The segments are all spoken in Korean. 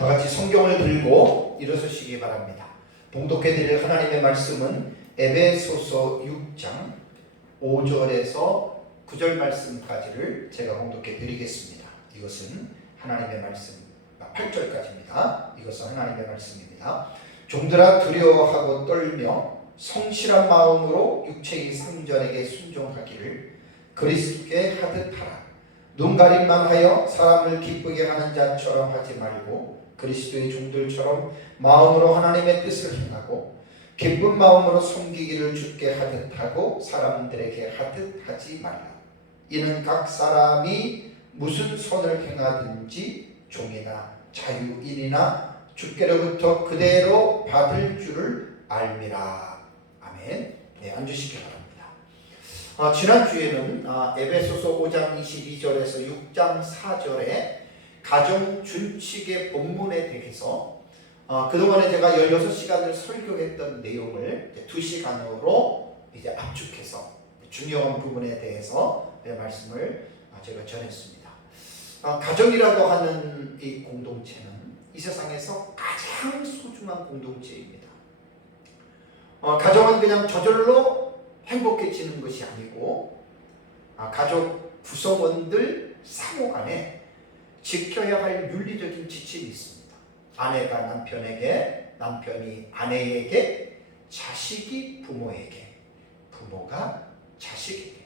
다 같이 성경을 들고 일어서시기 바랍니다. 봉독해 드릴 하나님의 말씀은 에베소서 6장 5절에서 9절 말씀까지를 제가 봉독해 드리겠습니다. 이것은 하나님의 말씀 8절까지입니다. 이것은 하나님의 말씀입니다. 종들아 두려워하고 떨며 성실한 마음으로 육체의 상전에게 순종하기를 그리스도께 하듯 하라. 눈 가림만 하여 사람을 기쁘게 하는 자처럼 하지 말고 그리스도의 종들처럼 마음으로 하나님의 뜻을 행하고 기쁜 마음으로 섬기기를 주께 하듯 하고 사람들에게 하듯 하지 말라. 이는 각 사람이 무슨 선을 행하든지 종이나 자유인이나 주께로부터 그대로 받을 줄을 알미라. 아멘. 네, 앉으시기 바랍니다. 지난주에는 에베소서 5장 22절에서 6장 4절에 가정 준칙의 본문에 대해서 그동안에 제가 16시간을 설교했던 내용을 2시간으로 이제 압축해서 중요한 부분에 대해서 말씀을 제가 전했습니다. 가정이라고 하는 이 공동체는 이 세상에서 가장 소중한 공동체입니다. 가정은 그냥 저절로 행복해지는 것이 아니고 가족 구성원들 상호간에 지켜야 할 윤리적인 지침이 있습니다. 아내가 남편에게, 남편이 아내에게, 자식이 부모에게, 부모가 자식에게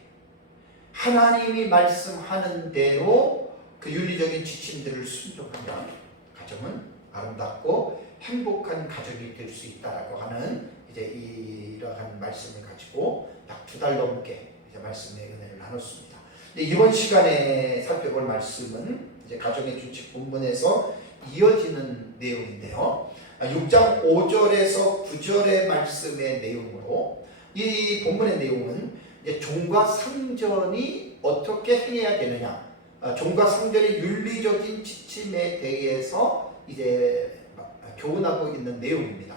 하나님이 말씀하는 대로 그 윤리적인 지침들을 순종하면 가정은 아름답고 행복한 가정이 될 수 있다라고 하는 이제 이러한 말씀을 가지고 약 2달 넘게 이제 말씀의 은혜를 나눴습니다. 이번 시간에 살펴볼 말씀은 이제 가정의 준칙 본문에서 이어지는 내용인데요. 6장 5절에서 9절의 말씀의 내용으로 이 본문의 내용은 이제 종과 상전이 어떻게 행해야 되느냐, 종과 상전의 윤리적인 지침에 대해서 이제 교훈하고 있는 내용입니다.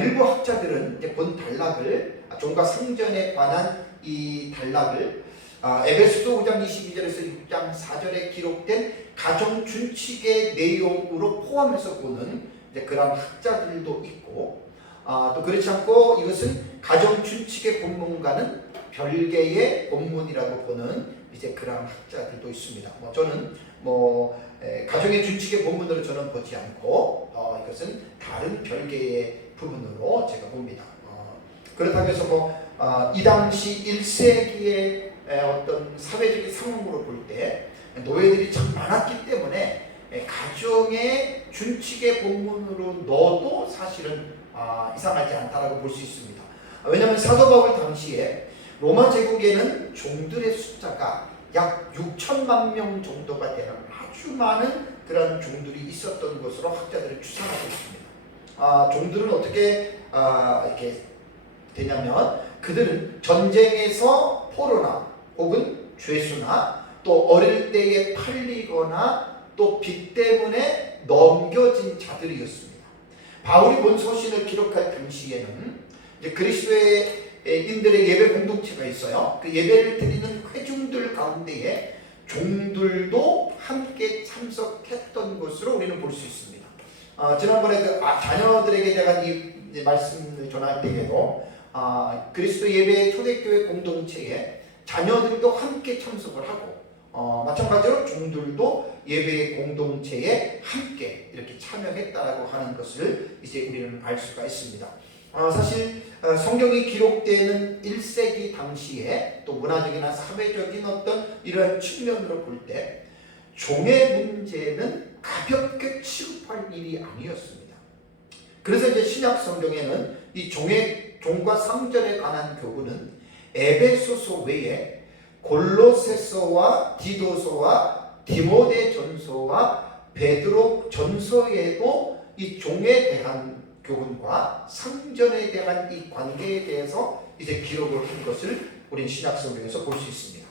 일부 학자들은 이제 본 단락을 종과 상전에 관한 이 단락을 에베소서 5장 22절에서 6장 4절에 기록된 가정 준칙의 내용으로 포함해서 보는 이제 그런 학자들도 있고, 또 그렇지 않고 이것은 가정 준칙의 본문과는 별개의 본문이라고 보는 이제 그런 학자들도 있습니다. 저는 가정의 준칙의 본문으로 저는 보지 않고 이것은 다른 별개의 부분으로 제가 봅니다. 그렇다고 해서 이 당시 1세기의 어떤 사회적인 상황으로 볼 때 노예들이 참 많았기 때문에 가정의 준칙의 본문으로 넣어도 사실은 이상하지 않다라고 볼 수 있습니다. 왜냐하면 사도 바울 당시에 로마 제국에는 종들의 숫자가 약 6천만 명 정도가 되는 아주 많은 그런 종들이 있었던 것으로 학자들이 추산하고 있습니다. 종들은 어떻게 이렇게 되냐면 그들은 전쟁에서 포로나 혹은 죄수나 또 어릴 때에 팔리거나 또 빚 때문에 넘겨진 자들이었습니다. 바울이 본 서신을 기록할 당시에는 이제 그리스도의 인들의 예배 공동체가 있어요. 그 예배를 드리는 회중들 가운데에 종들도 함께 참석했던 것으로 우리는 볼 수 있습니다. 지난번에 그 자녀들에게 제가 이 말씀을 전할 때에도 그리스도 예배 초대교회 공동체에 자녀들도 함께 참석을 하고 마찬가지로 종들도 예배 공동체에 함께 이렇게 참여했다라고 하는 것을 이제 우리는 알 수가 있습니다. 사실 성경이 기록되는 1세기 당시에 또 문화적이나 사회적인 어떤 이러한 측면으로 볼 때 종의 문제는 가볍게 취급할 일이 아니었습니다. 그래서 이제 신약 성경에는 이 종과 상전에 관한 교훈은 에베소서 외에 골로새서와 디도서와 디모데전서와 베드로 전서에도 이 종에 대한 교훈과 상전에 대한 이 관계에 대해서 이제 기록을 한 것을 우린 신약 성경에서 볼 수 있습니다.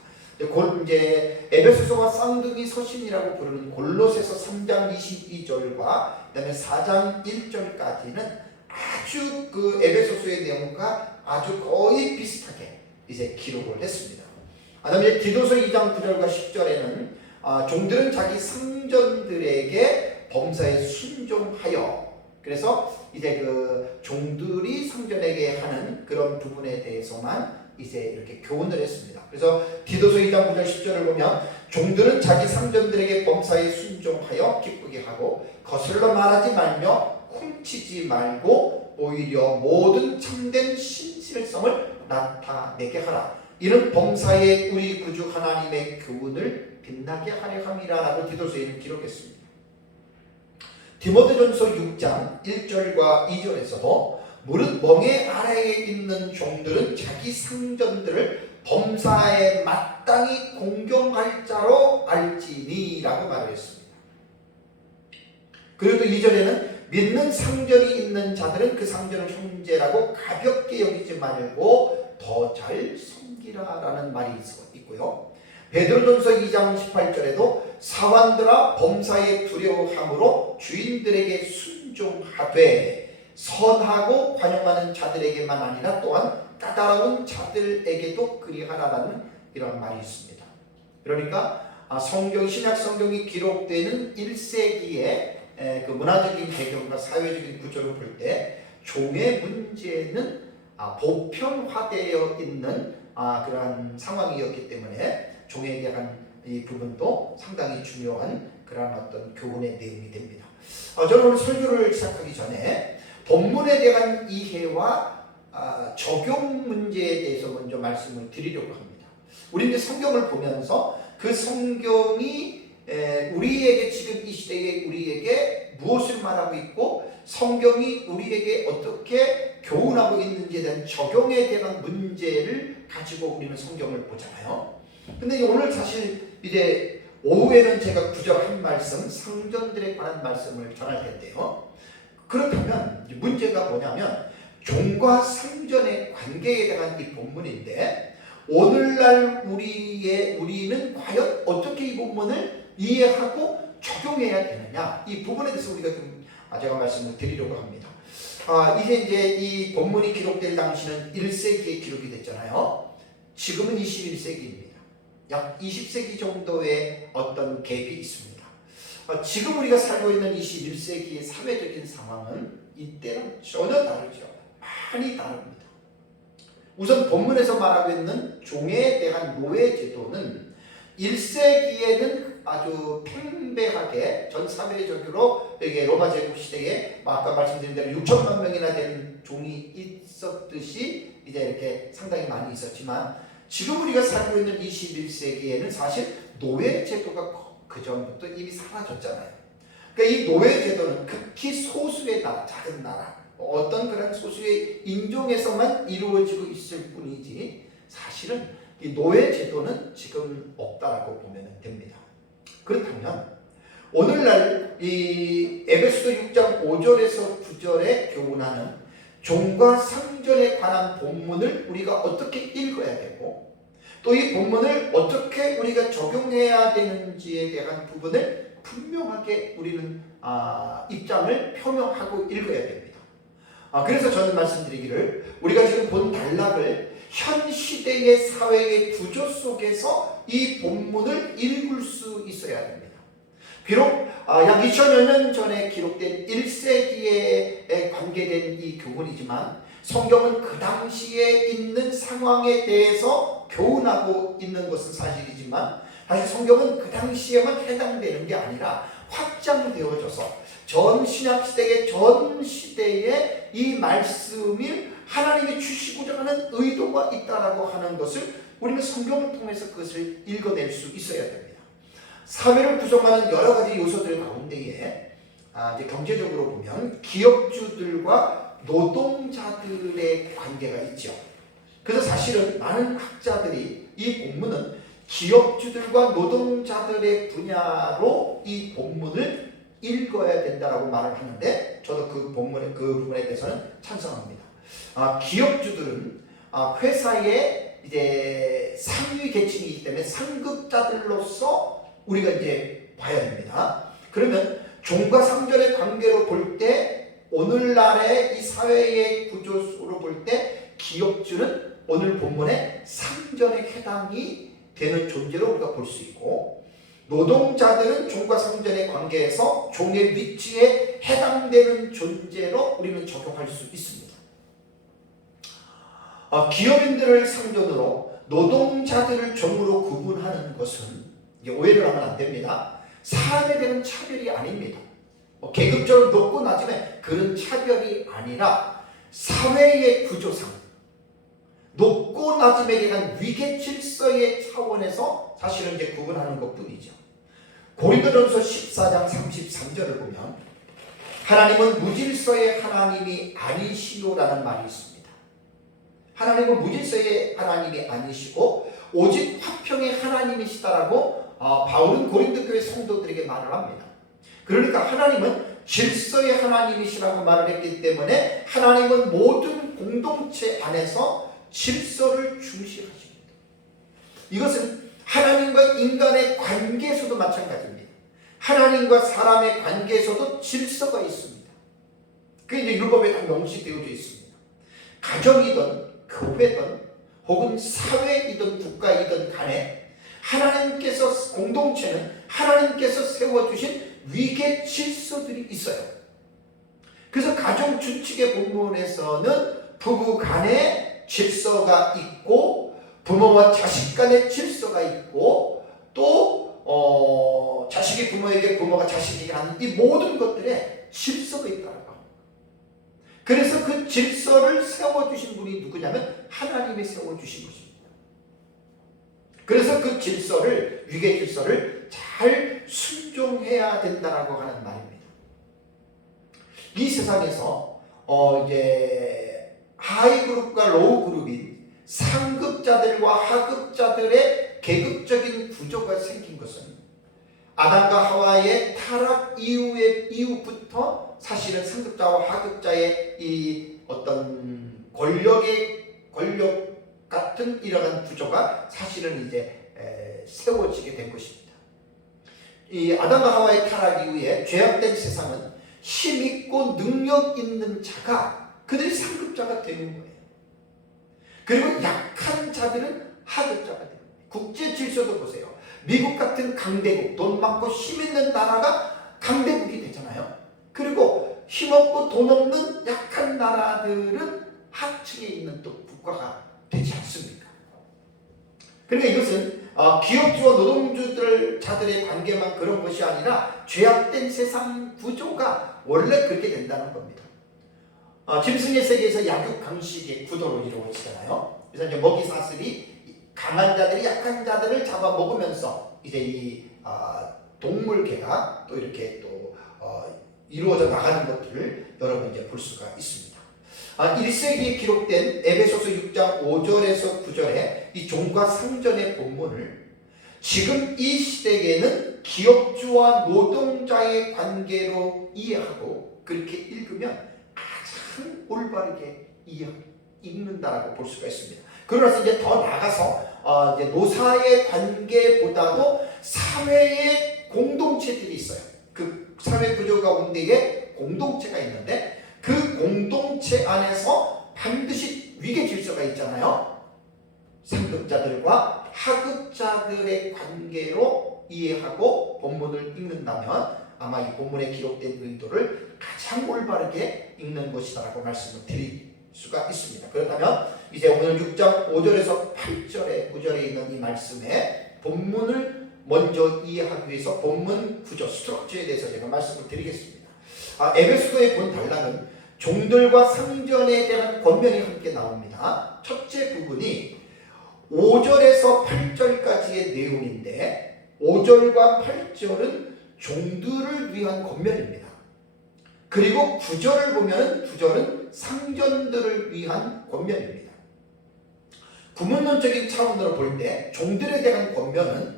이제 에베소서가 쌍둥이 서신이라고 부르는 골로새서 3장 22절과 그다음에 4장 1절까지는 아주 그 에베소서의 내용과 아주 거의 비슷하게 이제 기록을 했습니다. 그다음에 디도서 2장 9절과 10절에는 종들은 자기 상전들에게 범사에 순종하라 순종하여. 그래서 이제 그 종들이 상전에게 하는 그런 부분에 대해서만 이제 이렇게 교훈을 했습니다. 그래서 디도서 2장 9절 10절을 보면 종들은 자기 상전들에게 범사에 순종하여 기쁘게 하고 거슬러 말하지 말며 훔치지 말고 오히려 모든 참된 신실성을 나타내게 하라. 이는 범사에 우리 구주 하나님의 교훈을 빛나게 하려 함이라라고 디도서에는 기록했습니다. 디모데전서 6장 1절과 2절에서도 무릇 멍에 아래에 있는 종들은 자기 상전들을 범사에 마땅히 공경할 자로 알지니라고 말을 했습니다. 그리고 또 2절에는 믿는 상전이 있는 자들은 그 상전을 형제라고 가볍게 여기지 말고 더 잘 섬기라라는 말이 있고요. 베드로전서 2장 18절에도 사환들아 범사에 두려워함으로 주인들에게 순종하되 선하고 관용하는 자들에게만 아니라 또한 까다로운 자들에게도 그리하라라는 이런 말이 있습니다. 그러니까 신약 성경이 기록되는 1세기의 그 문화적인 배경과 사회적인 구조를 볼 때 종의 문제는 보편화되어 있는 그러한 상황이었기 때문에 종에 대한 이 부분도 상당히 중요한 그러한 어떤 교훈의 내용이 됩니다. 저는 오늘 설교를 시작하기 전에 본문에 대한 이해와 적용 문제에 대해서 먼저 말씀을 드리려고 합니다. 우리 이제 성경을 보면서 그 성경이 우리에게 지금 이 시대에 우리에게 무엇을 말하고 있고 성경이 우리에게 어떻게 교훈하고 있는지에 대한 적용에 대한 문제를 가지고 우리는 성경을 보잖아요. 근데 오늘 사실 이제 오후에는 제가 구절한 말씀, 상전들에 관한 말씀을 전할 텐데요. 그렇다면 문제가 뭐냐면 종과 상전의 관계에 대한 이 본문인데 오늘날 우리는 과연 어떻게 이 본문을 이해하고 적용해야 되느냐, 이 부분에 대해서 우리가 좀 제가 말씀을 드리려고 합니다. 이제 이 본문이 기록될 당시는 1세기에 기록이 됐잖아요. 지금은 21세기입니다. 약 20세기 정도의 어떤 갭이 있습니다. 지금 우리가 살고 있는 21세기의 사회적인 상황은 이때랑 전혀 다르죠. 많이 다릅니다. 우선 본문에서 말하고 있는 종에 대한 노예 제도는 1세기에는 아주 팽배하게 전 사회적으로 이게 로마 제국 시대에 아까 말씀드린 대로 6천만 명이나 되는 종이 있었듯이 이제 이렇게 상당히 많이 있었지만 지금 우리가 살고 있는 21세기에는 사실 노예 제도가 그 전부터 이미 사라졌잖아요. 그러니까 이 노예 제도는 극히 소수의 나라, 작은 나라, 어떤 그런 소수의 인종에서만 이루어지고 있을 뿐이지 사실은 이 노예 제도는 지금 없다라고 보면 됩니다. 그렇다면 오늘날 이 에베소서 6장 5절에서 9절에 교훈하는 종과 상전에 관한 본문을 우리가 어떻게 읽어야 되고 또 이 본문을 어떻게 우리가 적용해야 되는지에 대한 부분을 분명하게 우리는 입장을 표명하고 읽어야 됩니다. 그래서 저는 말씀드리기를 우리가 지금 본 단락을 현 시대의 사회의 구조 속에서 이 본문을 읽을 수 있어야 됩니다. 비록 약 2000여 년 전에 기록된 1세기에 관계된 이 교훈이지만 성경은 그 당시에 있는 상황에 대해서 교훈하고 있는 것은 사실이지만 사실 성경은 그 당시에만 해당되는 게 아니라 확장되어져서 전 신약시대의 전 시대에 이 말씀을 하나님이 주시고자 하는 의도가 있다라고 하는 것을 우리는 성경을 통해서 그것을 읽어낼 수 있어야 됩니다. 사회를 구성하는 여러 가지 요소들 가운데에 이제 경제적으로 보면 기업주들과 노동자들의 관계가 있죠. 그래서 사실은 많은 학자들이 이 본문은 기업주들과 노동자들의 분야로 이 본문을 읽어야 된다라고 말을 하는데 저도 그 부분에 대해서는 찬성합니다. 기업주들은 회사의 이제 상위 계층이기 때문에 상급자들로서 우리가 이제 봐야 됩니다. 그러면 종과 상전의 관계로 볼 때 오늘날의 이 사회의 구조로 볼 때 기업주는 오늘 본문의 상전에 해당이 되는 존재로 우리가 볼 수 있고 노동자들은 종과 상전의 관계에서 종의 위치에 해당되는 존재로 우리는 적용할 수 있습니다. 기업인들을 상전으로 노동자들을 종으로 구분하는 것은, 이게 오해를 하면 안 됩니다, 사람에 대한 차별이 아닙니다. 계급적으로 높고 낮음에 그런 차별이 아니라 사회의 구조상 높고 낮음에 대한 위계 질서의 차원에서 사실은 이제 구분하는 것뿐이죠. 고린도전서 14장 33절을 보면 하나님은 무질서의 하나님이 아니시오라는 말이 있습니다. 하나님은 무질서의 하나님이 아니시고 오직 화평의 하나님이시다라고 바울은 고린도 교회 성도들에게 말을 합니다. 그러니까 하나님은 질서의 하나님이시라고 말을 했기 때문에 하나님은 모든 공동체 안에서 질서를 중시하십니다. 이것은 하나님과 인간의 관계에서도 마찬가지입니다. 하나님과 사람의 관계에서도 질서가 있습니다. 그게 이제 율법에 다 명시되어져 있습니다. 가정이든 교회든 혹은 사회이든 국가이든 간에 하나님께서, 공동체는 하나님께서 세워주신 위계 질서들이 있어요. 그래서 가정 준칙의 본문에서는 부부 간에 질서가 있고 부모와 자식 간의 질서가 있고 또 자식이 부모에게, 부모가 자식에게 하는 이 모든 것들에 질서가 있다고 합니다. 그래서 그 질서를 세워주신 분이 누구냐면 하나님이 세워주신 것입니다. 그래서 그 질서를, 위계 질서를 잘 순종해야 된다라고 하는 말입니다. 이 세상에서 이제 하이 그룹과 로우 그룹인 상급자들과 하급자들의 계급적인 구조가 생긴 것은 아담과 하와의 타락 이후부터 사실은 상급자와 하급자의 이 어떤 권력 같은 이러한 구조가 사실은 이제 세워지게 된 것입니다. 이 아담과 하와의 타락 이후에 죄악된 세상은 힘있고 능력 있는 자가 그들이 상급자가 되는 거예요. 그리고 약한 자들은 하급자가 되는 거예요. 국제 질서도 보세요. 미국 같은 강대국, 돈 많고 힘 있는 나라가 강대국이 되잖아요. 그리고 힘없고 돈 없는 약한 나라들은 하층에 있는 또 국가가 되지 않습니까? 그러니까 이것은 기업주와 노동자들의 관계만 그런 것이 아니라 죄악된 세상 구조가 원래 그렇게 된다는 겁니다. 짐승의 세계에서 약육 강식의 구도로 이루어지잖아요. 그래서 이제 먹이 사슬이 강한 자들이 약한 자들을 잡아 먹으면서 이제 이 동물계가 또 이렇게 또 이루어져 나가는 것들을 여러분 이제 볼 수가 있습니다. 1세기에 기록된 에베소서 6장 5절에서 9절의 이 종과 상전의 본문을 지금 이 시대에는 기업주와 노동자의 관계로 이해하고 그렇게 읽으면 가장 올바르게 읽는다라고 볼 수가 있습니다. 그러면서 이제 더 나아가서 이제 노사의 관계보다도 사회의 공동체들이 있어요. 그 사회 구조 가운데에 공동체가 있는데 그 공동체 안에서 반드시 위계 질서가 있잖아요. 상급자들과 하급자들의 관계로 이해하고 본문을 읽는다면 아마 이 본문에 기록된 의도를 가장 올바르게 읽는 것이다라고 말씀을 드릴 수가 있습니다. 그렇다면 이제 오늘 6장 5절에서 8절에 9절에 있는 이 말씀에 본문을 먼저 이해하기 위해서 본문 구조, 스트럭처에 대해서 제가 말씀을 드리겠습니다. 에베소서의 본 단락은 종들과 상전에 대한 권면이 함께 나옵니다. 첫째 부분이 5절에서 8절까지의 내용인데 5절과 8절은 종들을 위한 권면입니다. 그리고 9절을 보면 9절은 상전들을 위한 권면입니다. 구문론적인 차원으로 볼 때 종들에 대한 권면은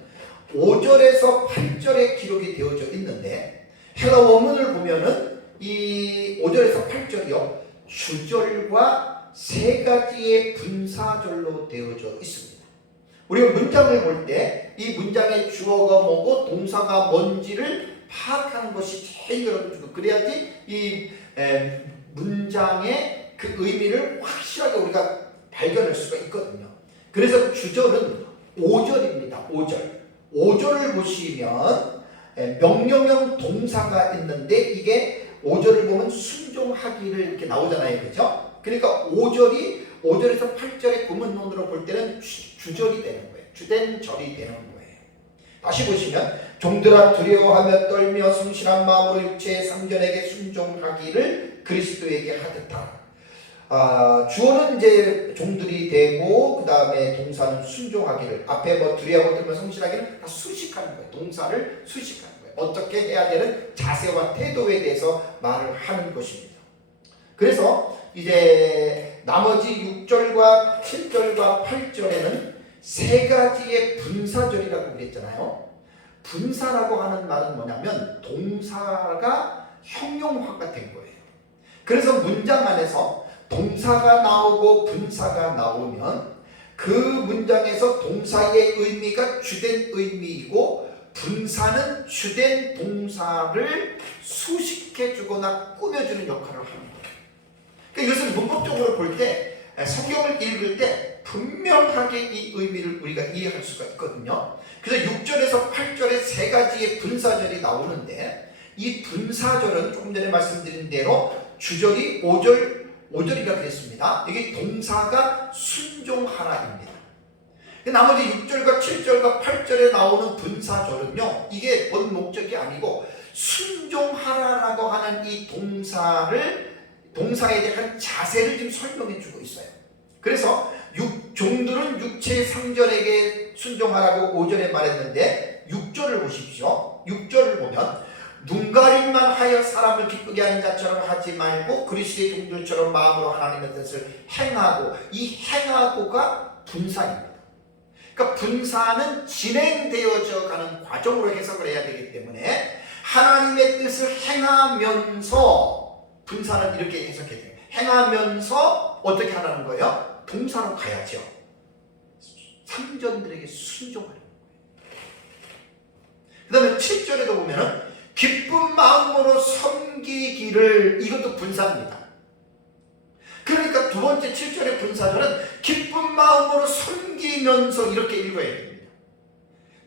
5절에서 8절에 기록이 되어져 있는데 헬라 원문을 보면은 이 5절에서 8절이요 주절과 세 가지의 분사절로 되어져 있습니다. 우리가 문장을 볼 때 이 문장의 주어가 뭐고 동사가 뭔지를 파악하는 것이 제일 여러분 중요해요. 그래야지 이 문장의 그 의미를 확실하게 우리가 발견할 수가 있거든요. 그래서 주절은 5절입니다. 5절. 5절을 보시면 명령형 동사가 있는데 이게 5절을 보면 순종하기를 이렇게 나오잖아요. 그죠? 그러니까 5절에서 8절의 구문론으로 볼 때는 주절이 되는 거예요. 주된 절이 되는 거예요. 다시 보시면 종들아 두려워하며 떨며 성실한 마음으로 육체의 상전에게 순종하기를 그리스도에게 하듯하라. 주어는 이제 종들이 되고 그 다음에 동사는 순종하기를, 앞에 뭐 두려워하고 떨며 성실하기는 다 수식하는 거예요. 동사를 수식하는 거예요. 어떻게 해야 되는 자세와 태도에 대해서 말을 하는 것입니다. 그래서 이제 나머지 6절과 7절과 8절에는 세 가지의 분사절이라고 그랬잖아요. 분사라고 하는 말은 뭐냐면 동사가 형용화가 된 거예요. 그래서 문장 안에서 동사가 나오고 분사가 나오면 그 문장에서 동사의 의미가 주된 의미이고 분사는 주된 동사를 수식해 주거나 꾸며주는 역할을 합니다. 그러니까 이것은 문법적으로 볼 때 성경을 읽을 때 분명하게 이 의미를 우리가 이해할 수가 있거든요. 그래서 6절에서 8절에 세 가지의 분사절이 나오는데 이 분사절은 조금 전에 말씀드린 대로 주절이 5절이라 그랬습니다. 이게 동사가 순종하라입니다. 나머지 6절과 7절과 8절에 나오는 분사절은요, 이게 본 목적이 아니고 순종하라라고 하는 이 동사에 대한 자세를 지금 설명해 주고 있어요. 그래서 종들은 육체의 상전에게 순종하라고 5절에 말했는데 6절을 보십시오. 6절을 보면 눈가림만 하여 사람을 기쁘게 하는 자처럼 하지 말고 그리스도의 종들처럼 마음으로 하나님의 뜻을 행하고, 이 행하고가 분사입니다. 그러니까 분사는 진행되어져 가는 과정으로 해석을 해야 되기 때문에 하나님의 뜻을 행하면서, 분사는 이렇게 해석해야 돼요. 행하면서 어떻게 하라는 거예요? 동사로 가야죠. 상전들에게 순종하는 거예요. 그 다음에 7절에도 보면은 기쁜 마음으로 섬기기를, 이것도 분사입니다. 그러니까 두 번째 7절의 분사절은 기쁜 마음으로 섬기면서 이렇게 읽어야 됩니다.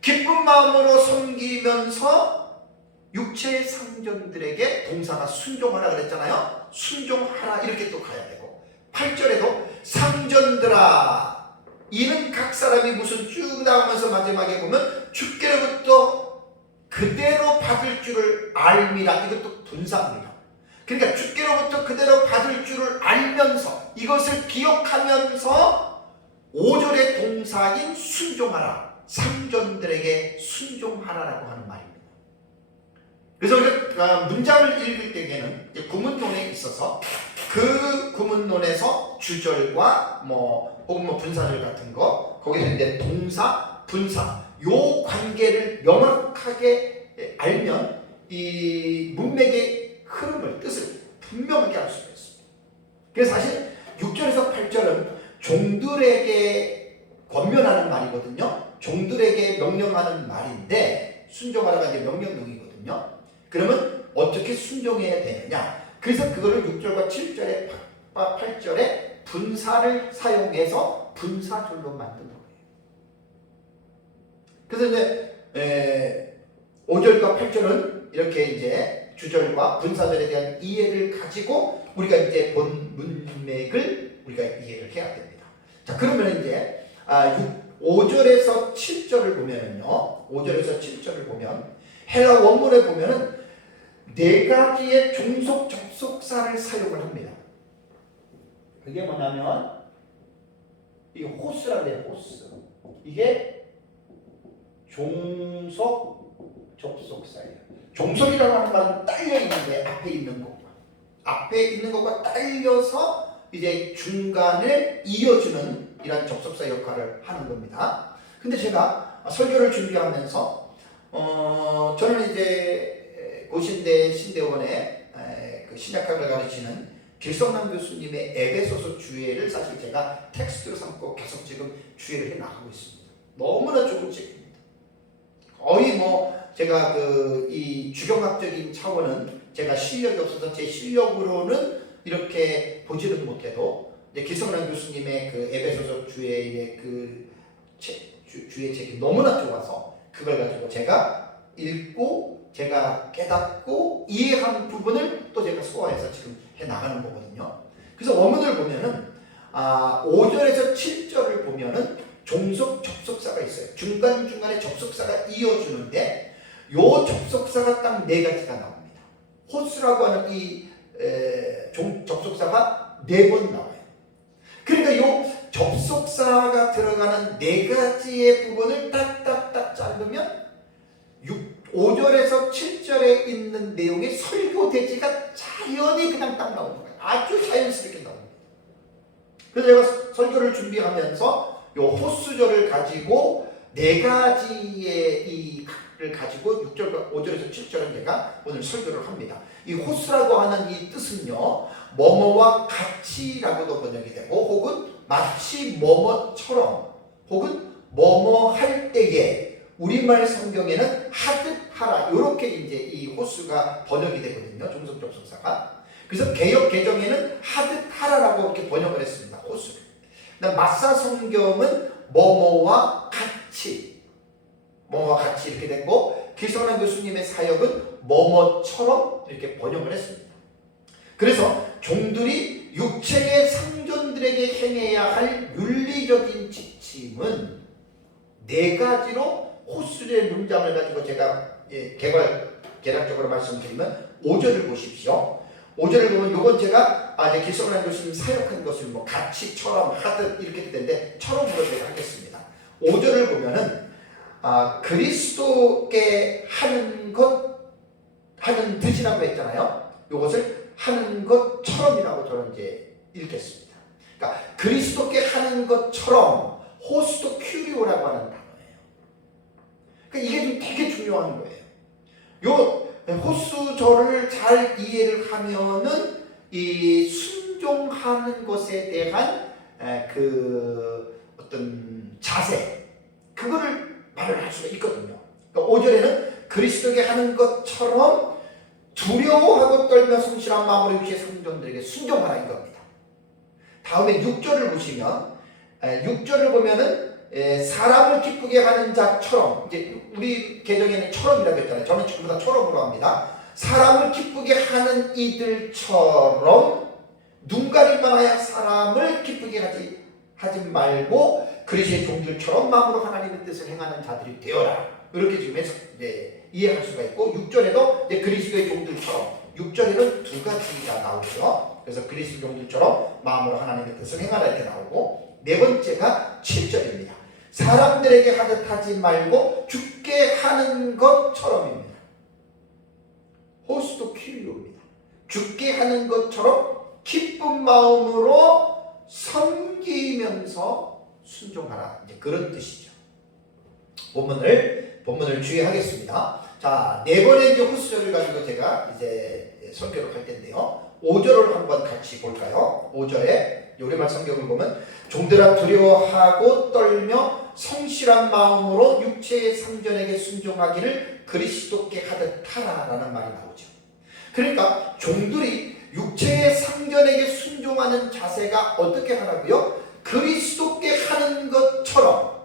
기쁜 마음으로 섬기면서 육체의 상전들에게 동사가 순종하라 그랬잖아요. 순종하라 이렇게 또 가야 되고, 8절에도 상전들아 이는 각 사람이 무슨 쭉 나오면서 마지막에 보면 주께로부터 그대로 받을 줄을 알미라, 이것도 분사입니다. 그러니까 주께로부터 그대로 받을 줄을 알면서, 이것을 기억하면서 5절의 동사인 순종하라, 상전들에게 순종하라라고 하는 말입니다. 그래서 우리가 문장을 읽을 때에는 구문론에 있어서 그 구문론에서 주절과 혹은 분사절 같은 거, 거기서 이제 동사, 분사 요 관계를 명확하게 알면 이 문맥의 흐름을, 뜻을 분명하게 알 수가 있습니다. 그래서 사실 6절에서 8절은 종들에게 권면하는 말이거든요. 종들에게 명령하는 말인데 순종하라가 이제 명령형이거든요. 그러면 어떻게 순종해야 되느냐? 그래서 그거를 6절과 7절에 8절에 분사를 사용해서 분사절로 만든 거예요. 그래서 이제 5절과 8절은 이렇게 이제 주절과 분사절에 대한 이해를 가지고 우리가 이제 본 문맥을 우리가 이해를 해야 됩니다. 자, 그러면 이제 5절에서 7절을 보면은요, 5절에서 7절을 보면 헬라 원문에 보면은 네 가지의 종속 접속사를 사용을 합니다. 그게 뭐냐면 이게 호스라고 해요. 호스. 이게 종속 접속사예요. 종속이라고 하는 말은 딸려 있는데 앞에 있는 것과 딸려서 이제 중간을 이어주는 이런 접속사 역할을 하는 겁니다. 근데 제가 설교를 준비하면서 저는 이제 고신대 신대원의 그 신약학을 가르치는 길성남 교수님의 에베소서 주예를 사실 제가 텍스트로 삼고 계속 지금 주예를 해 나가고 있습니다. 너무나 좋은 책입니다. 거의 제가 이 주경학적인 차원은 제가 실력이 없어서 제 실력으로는 이렇게 보지는 못해도 이제 길성남 교수님의 그 에베소서 주예의 그 주예 책이 너무나 좋아서 그걸 가지고 제가 읽고 제가 깨닫고 이해한 부분을 또 제가 소화해서 지금 해 나가는 거거든요. 그래서 원문을 보면은 5절에서 7절을 보면은 종속 접속사가 있어요. 중간중간에 접속사가 이어주는데 요 접속사가 딱 4가지가 나옵니다. 호수라고 하는 이 접속사가 4번 나와요. 그러니까 요 접속사가 들어가는 4가지의 부분을 딱딱딱 자르면 5절에서 7절에 있는 내용의 설교대지가 자연히 그냥 딱 나오는 거예요. 아주 자연스럽게 나옵니다. 그래서 제가 설교를 준비하면서 요 호수절을 가지고 4가지의 이를 가지고 6절과 5절에서 7절은 제가 오늘 설교를 합니다. 이 호수라고 하는 이 뜻은요, 뭐뭐와 같이라고도 번역이 되고, 혹은 마치 뭐뭐처럼, 혹은 뭐뭐 할 때에, 우리말 성경에는 하듯 하라, 이렇게 이제 이 호수가 번역이 되거든요. 종속 접속사가. 그래서 개역 개정에는 하듯 하라라고 이렇게 번역을 했습니다. 호수를. 마사 성경은 뭐뭐와 같이, 뭐뭐와 같이 이렇게 됐고, 기선한 교수님의 사역은 뭐뭐처럼 이렇게 번역을 했습니다. 그래서 종들이 육체의 상전들에게 행해야 할 윤리적인 지침은 4가지로 호수의 문장을 가지고 제가 개략적으로 말씀드리면 5절을 보십시오. 5절을 보면 요건 제가 이제 기성란 교수님 사역한 것을 뭐 같이처럼 하듯 이렇게 되는데 처럼으로 제가 하겠습니다. 5절을 보면은 그리스도께 하는 듯이라고 했잖아요. 요것을 하는 것처럼이라고 저는 이제 읽겠습니다. 그러니까 그리스도께 하는 것처럼 호스토 큐리오라고 하는 단어예요. 그러니까 이게 좀 되게 중요한 거예요. 요 호수절을 잘 이해를 하면은 이 순종하는 것에 대한 그 어떤 자세, 그거를 말을 할 수가 있거든요. 그러니까 5절에는 그리스도에게 하는 것처럼 두려워하고 떨며 성실한 마음으로 육체의 상전들에게 순종하라 이겁니다. 다음에 6절을 보시면 6절을 보면은 사람을 기쁘게 하는 자처럼, 이제 우리 개정에는 처럼이라고 했잖아요. 저는 전부 다 처럼으로 합니다. 사람을 기쁘게 하는 이들처럼 눈 가릴만 하여 사람을 기쁘게 하지 말고 그리스도의 종들처럼 마음으로 하나님의 뜻을 행하는 자들이 되어라. 이렇게 지금 해서 이해할 수가 있고, 6절에도 그리스도의 종들처럼, 6절에는 2가지가 나오죠. 그래서 그리스도 종들처럼 마음으로 하나님의 뜻을 행하라 이렇게 나오고, 4번째가 7절입니다. 사람들에게 하듯 하지 말고 죽게 하는 것처럼입니다. 호스토 큐리오입니다. 죽게 하는 것처럼 기쁜 마음으로 섬기면서 순종하라, 이제 그런 뜻이죠. 본문을 주의하겠습니다. 자, 4번의 이제 호수절을 가지고 제가 이제 설교를 할 텐데요. 5절을 한번 같이 볼까요? 5절에 우리말 성경을 보면 종들아 두려워하고 떨며 성실한 마음으로 육체의 상전에게 순종하기를 그리스도께 하듯 하라라는 말이 나오죠. 그러니까 종들이 육체의 상전에게 순종하는 자세가 어떻게 하라고요? 그리스도께 하는 것처럼,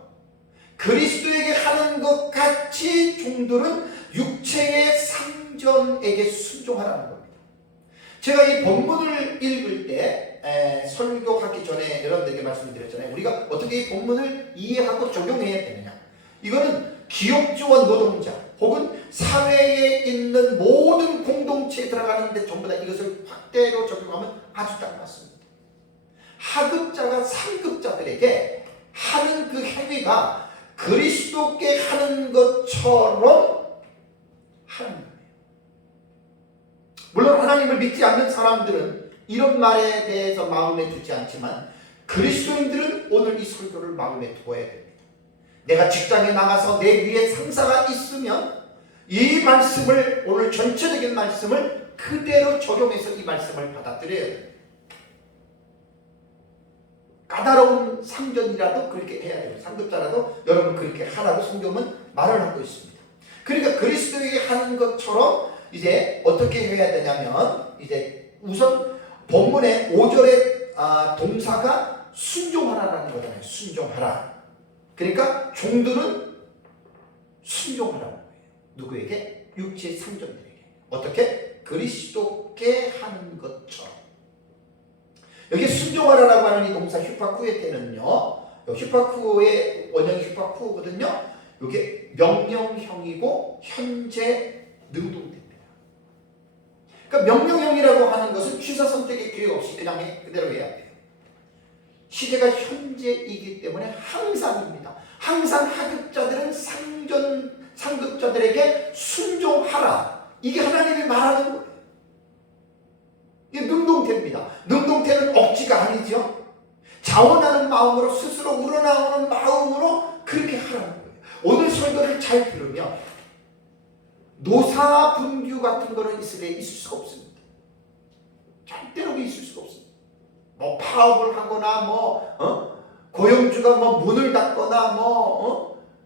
그리스도에게 하는 것 같이 종들은 육체의 상전에게 순종하라는 겁니다. 제가 이 본문을 읽을 때 설교하기 전에 여러분들에게 말씀드렸잖아요. 우리가 어떻게 이 본문을 이해하고 적용해야 되느냐. 이거는 기업지원 노동자 혹은 사회에 있는 모든 공동체에 들어가는데 전부 다 이것을 확대로 적용하면 아주 딱 맞습니다. 하급자가 상급자들에게 하는 그 행위가 그리스도께 하는 것처럼 하는 거예요. 물론 하나님을 믿지 않는 사람들은 이런 말에 대해서 마음에 두지 않지만, 그리스도인들은 오늘 이 설교를 마음에 두어야 됩니다. 내가 직장에 나가서 내 위에 상사가 있으면 이 말씀을, 오늘 전체적인 말씀을 그대로 적용해서 이 말씀을 받아들여야 됩니다. 까다로운 상전이라도 그렇게 해야 돼요. 상급자라도 여러분 그렇게 하라고 성경은 말을 하고 있습니다. 그러니까 그리스도에게 하는 것처럼 이제 어떻게 해야 되냐면, 이제 우선 본문의 5절의 동사가 순종하라라는 거잖아요. 순종하라. 그러니까 종들은 순종하라는 거예요. 누구에게? 육체의 상전들에게. 어떻게? 그리스도께 하는 것처럼. 여기 순종하라라고 하는 이 동사 휴파쿠의 때는요, 휴파쿠의 원형이 휴파쿠거든요. 이게 명령형이고 현재 능동됩니다. 그러니까 명령형이라고 하는 것은 취사 선택의 기회 없이 그냥 그대로 해야 돼요. 시제가 현재이기 때문에 항상입니다. 항상 하급자들은 상급자들에게 순종하라. 이게 하나님이 말하는 거예요. 이게 능동태입니다. 능동태는 억지가 아니죠. 자원하는 마음으로, 스스로 우러나오는 마음으로 그렇게 하라는 거예요. 오늘 설교를 잘 들으면 노사분규 같은 거는 이스라엘에 있을 수가 없습니다. 절대로 있을 수가 없습니다. 뭐 파업을 하거나 고용주가 문을 닫거나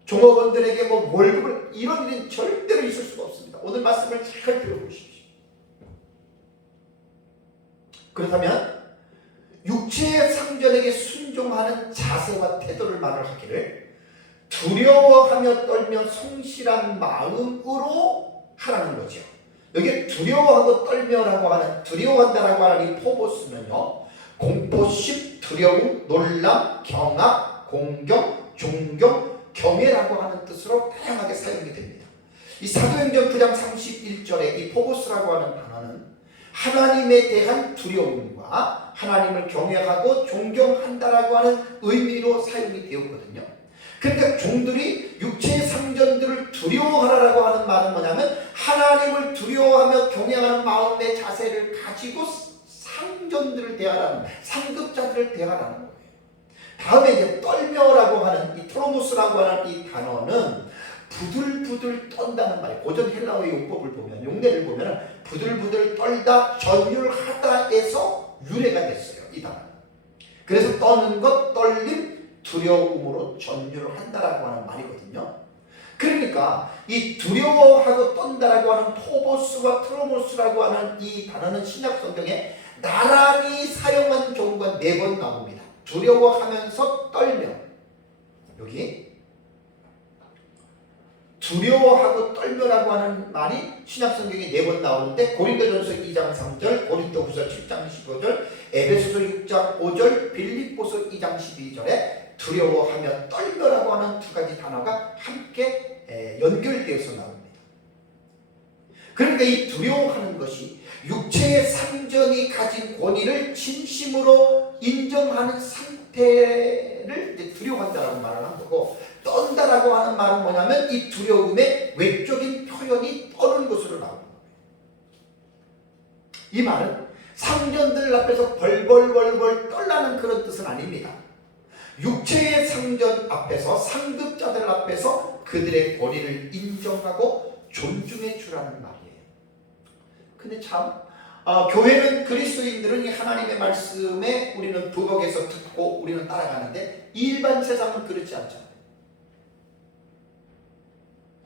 종업원들에게 월급을, 이런 일은 절대로 있을 수가 없습니다. 오늘 말씀을 잘 들어보십시오. 그렇다면 육체의 상전에게 순종하는 자세와 태도를 말을 하기를 두려워하며 떨며 성실한 마음으로 하라는 거죠. 여기 두려워하고 떨며라고 하는, 두려워한다라고 하는 이 포보스는요, 공포심, 두려움, 놀람, 경악, 공경, 존경, 경외라고 하는 뜻으로 다양하게 사용이 됩니다. 이 사도행전 9장 31절에 이 포보스라고 하는 단어는 하나님에 대한 두려움과 하나님을 경외하고 존경한다라고 하는 의미로 사용이 되었거든요. 그러니까 종들이 육체의 상전들을 두려워하라라고 하는 말은 뭐냐면 하나님을 두려워하며 경외하는 마음의 자세를 가지고 상전들을 대하라는, 상급자들을 대하라는 거예요. 다음에 이제 떨며라고 하는 이 트로모스라고 하는 이 단어는 부들부들 떤다는 말이에요. 고전 헬라어의 용법을 보면, 용례를 보면 부들부들 떨다, 전율하다에서 유래가 됐어요. 이 단어. 그래서 떠는 것, 떨림, 두려움으로 전율한다라고 하는 말이거든요. 그러니까 이 두려워하고 떤다라고 하는 포보스와 트로모스라고 하는 이 단어는 신약 성경에 나란히 사용한 경우가 4번 나옵니다. 두려워하면서 떨며, 여기 두려워하고 떨며라고 하는 말이 신약 성경에 4번 나오는데 고린도전서 2장 3절, 고린도후서 7장 15절, 에베소서 6장 5절, 빌립보서 2장 12절에 두려워하며 떨며라고 하는 2가지 단어가 함께 연결되어서 나옵니다. 그러니까 이 두려워하는 것이 육체의 상전이 가진 권위를 진심으로 인정하는 상태를 이제 두려워한다라는 말을 한 거고, 떤다라고 하는 말은 뭐냐면 이 두려움의 외적인 표현이 떠는 것으로 나옵니다. 이 말은 상전들 앞에서 벌벌벌벌 떨라는 그런 뜻은 아닙니다. 육체의 상전 앞에서, 상급자들 앞에서 그들의 권위를 인정하고 존중해 주라는 말이에요. 근데 참 교회는, 그리스도인들은 이 하나님의 말씀에 우리는 부엌에서 듣고 우리는 따라가는데 일반 세상은 그렇지 않잖아요.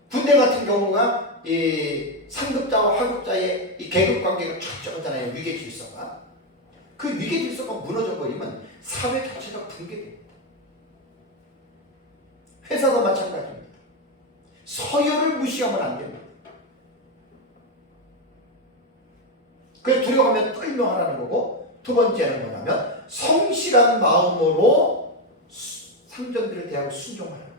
군대 같은 경우가 이 상급자와 하급자의 이 계급 관계가 척척하잖아요. 위계 질서가. 그 위계 질서가 무너져 버리면 사회 자체가 붕괴됩니다. 회사도 마찬가지입니다. 서열을 무시하면 안 됩니다. 그래서 두려워하면 떨며 하라는 거고, 두 번째는 뭐냐면 성실한 마음으로 상전들을 대하고 순종하라는 거예요.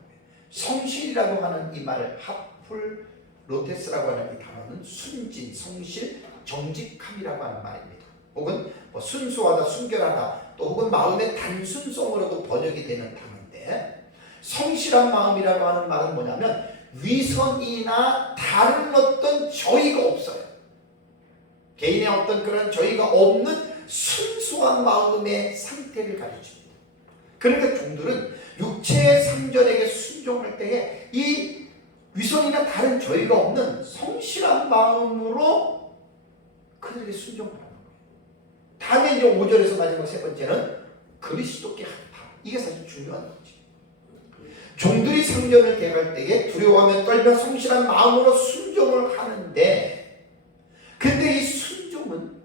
성실이라고 하는 이 말을 하풀 로테스라고 하는 이 단어는 순진, 성실, 정직함이라고 하는 말입니다. 혹은 순수하다, 순결하다, 또 혹은 마음의 단순성으로도 번역이 되는 단어인데, 성실한 마음이라고 하는 말은 뭐냐면 위선이나 다른 어떤 저의가 없어요. 개인의 어떤 그런 저의가 없는 순수한 마음의 상태를 가르칩니다. 그러니까 종들은 육체의 상전에게 순종할 때에 이 위선이나 다른 저의가 없는 성실한 마음으로 그들에게 순종하라는 거예요. 다음에 이제 5절에서 마지막 세 번째는 그리스도께 하라. 이게 사실 중요한 거지. 종들이 상전을 대할 때에 두려워하며 떨며 성실한 마음으로 순종을 하는데, 근데 이 순종은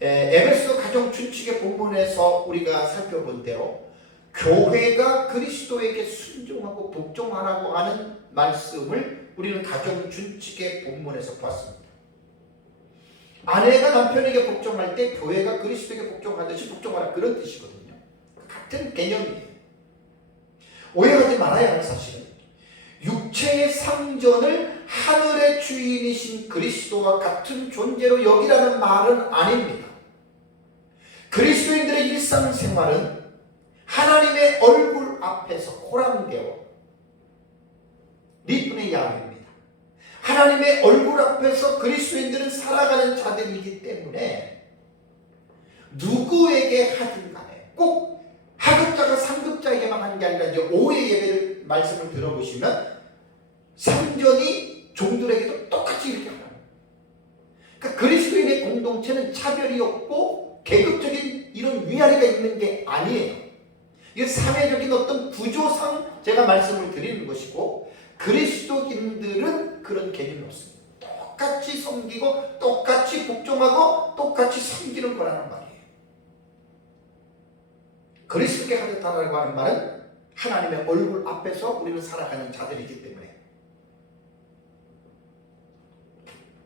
에베소 가정 준칙의 본문에서 우리가 살펴본 대로 교회가 그리스도에게 순종하고 복종하라고 하는 말씀을 우리는 가정 준칙의 본문에서 봤습니다. 아내가 남편에게 복종할 때 교회가 그리스도에게 복종하듯이 복종하라, 그런 뜻이거든요. 같은 개념이에요. 오해하지 말아야 할 사실은 육체의 상전을 하늘의 주인이신 그리스도와 같은 존재로 여기라는 말은 아닙니다. 그리스도인들의 일상생활은 하나님의 얼굴 앞에서 호랑대어 리프네 야훼입니다. 하나님의 얼굴 앞에서 그리스도인들은 살아가는 자들이기 때문에 누구에게 하든 간에 꼭 하급자가 상급자에게만 하는 게 아니라, 이제 오해 예배를 말씀을 들어보시면 상전이 종들에게도 똑같이 이렇게 하는 거예요. 그러니까 그리스도인의 공동체는 차별이 없고 계급적인 이런 위아래가 있는 게 아니에요. 이게 사회적인 어떤 구조상 제가 말씀을 드리는 것이고, 그리스도인들은 그런 개념이 없습니다. 똑같이 섬기고 똑같이 복종하고 똑같이 섬기는 거라는 말이에요. 그리스도께 하듯하라고 하는 말은 하나님의 얼굴 앞에서 우리는 살아가는 자들이기 때문에.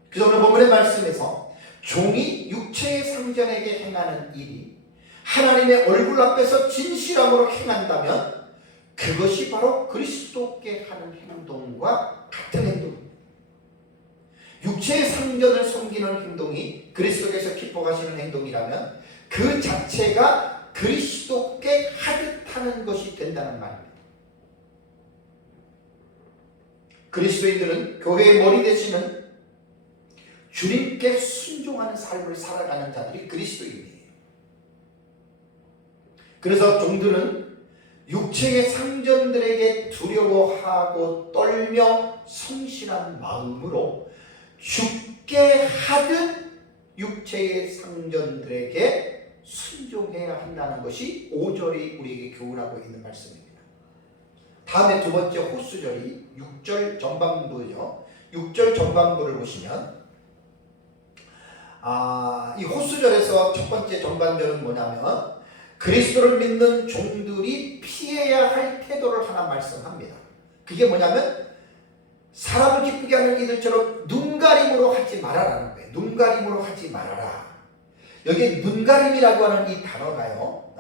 그래서 오늘 본문의 말씀에서 종이 육체의 상전에게 행하는 일이 하나님의 얼굴 앞에서 진실함으로 행한다면 그것이 바로 그리스도께 하는 행동과 같은 행동입니다. 육체의 상전을 섬기는 행동이 그리스도께서 기뻐하시는 행동이라면 그 자체가 그리스도께 하듯 하는 것이 된다는 말입니다. 그리스도인들은 교회의 머리 되시는 주님께 순종하는 삶을 살아가는 자들이 그리스도인이에요. 그래서 종들은 육체의 상전들에게 두려워하고 떨며 성실한 마음으로 죽게 하듯 육체의 상전들에게 순종해야 한다는 것이 5절이 우리에게 교훈하고 있는 말씀입니다. 다음에 두 번째 호수절이 6절 전반부죠. 6절 전반부를 보시면 이 호수절에서 첫 번째 전반절은 뭐냐면 그리스도를 믿는 종들이 피해야 할 태도를 하나 말씀합니다. 그게 뭐냐면 사람을 기쁘게 하는 이들처럼 눈가림으로 하지 말아라는 거예요. 눈가림으로 하지 말아라. 여기 눈가림이라고 하는 이 단어가요,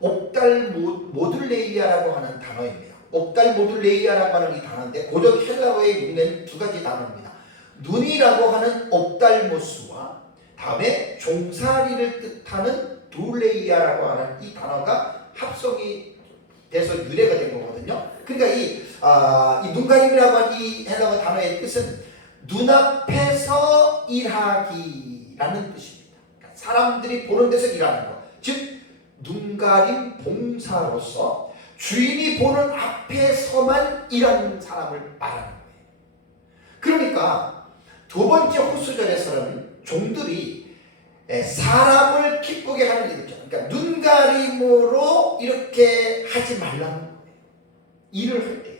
옵달모둘레이아라고 하는 단어입니다. 옵달모둘레이아라고 하는 이 단어인데 고전 헬라어에 있는 두 가지 단어입니다. 눈이라고 하는 옵달모스와 다음에 종살이를 뜻하는 둘레이아라고 하는 이 단어가 합성이 돼서 유래가 된 거거든요. 그러니까 이 눈가림이라고 하는 이 헬라어 단어의 뜻은 눈앞에서 일하기라는 뜻입니다. 그러니까 사람들이 보는 데서 일하는 것, 즉 눈가림 봉사로서 주인이 보는 앞에서만 일하는 사람을 말하는 거예요. 그러니까 두 번째 호수절에서는 종들이 사람을 기쁘게 하는 일이죠. 그러니까 눈가림으로 이렇게 하지 말라는 거예요. 일을 할 때.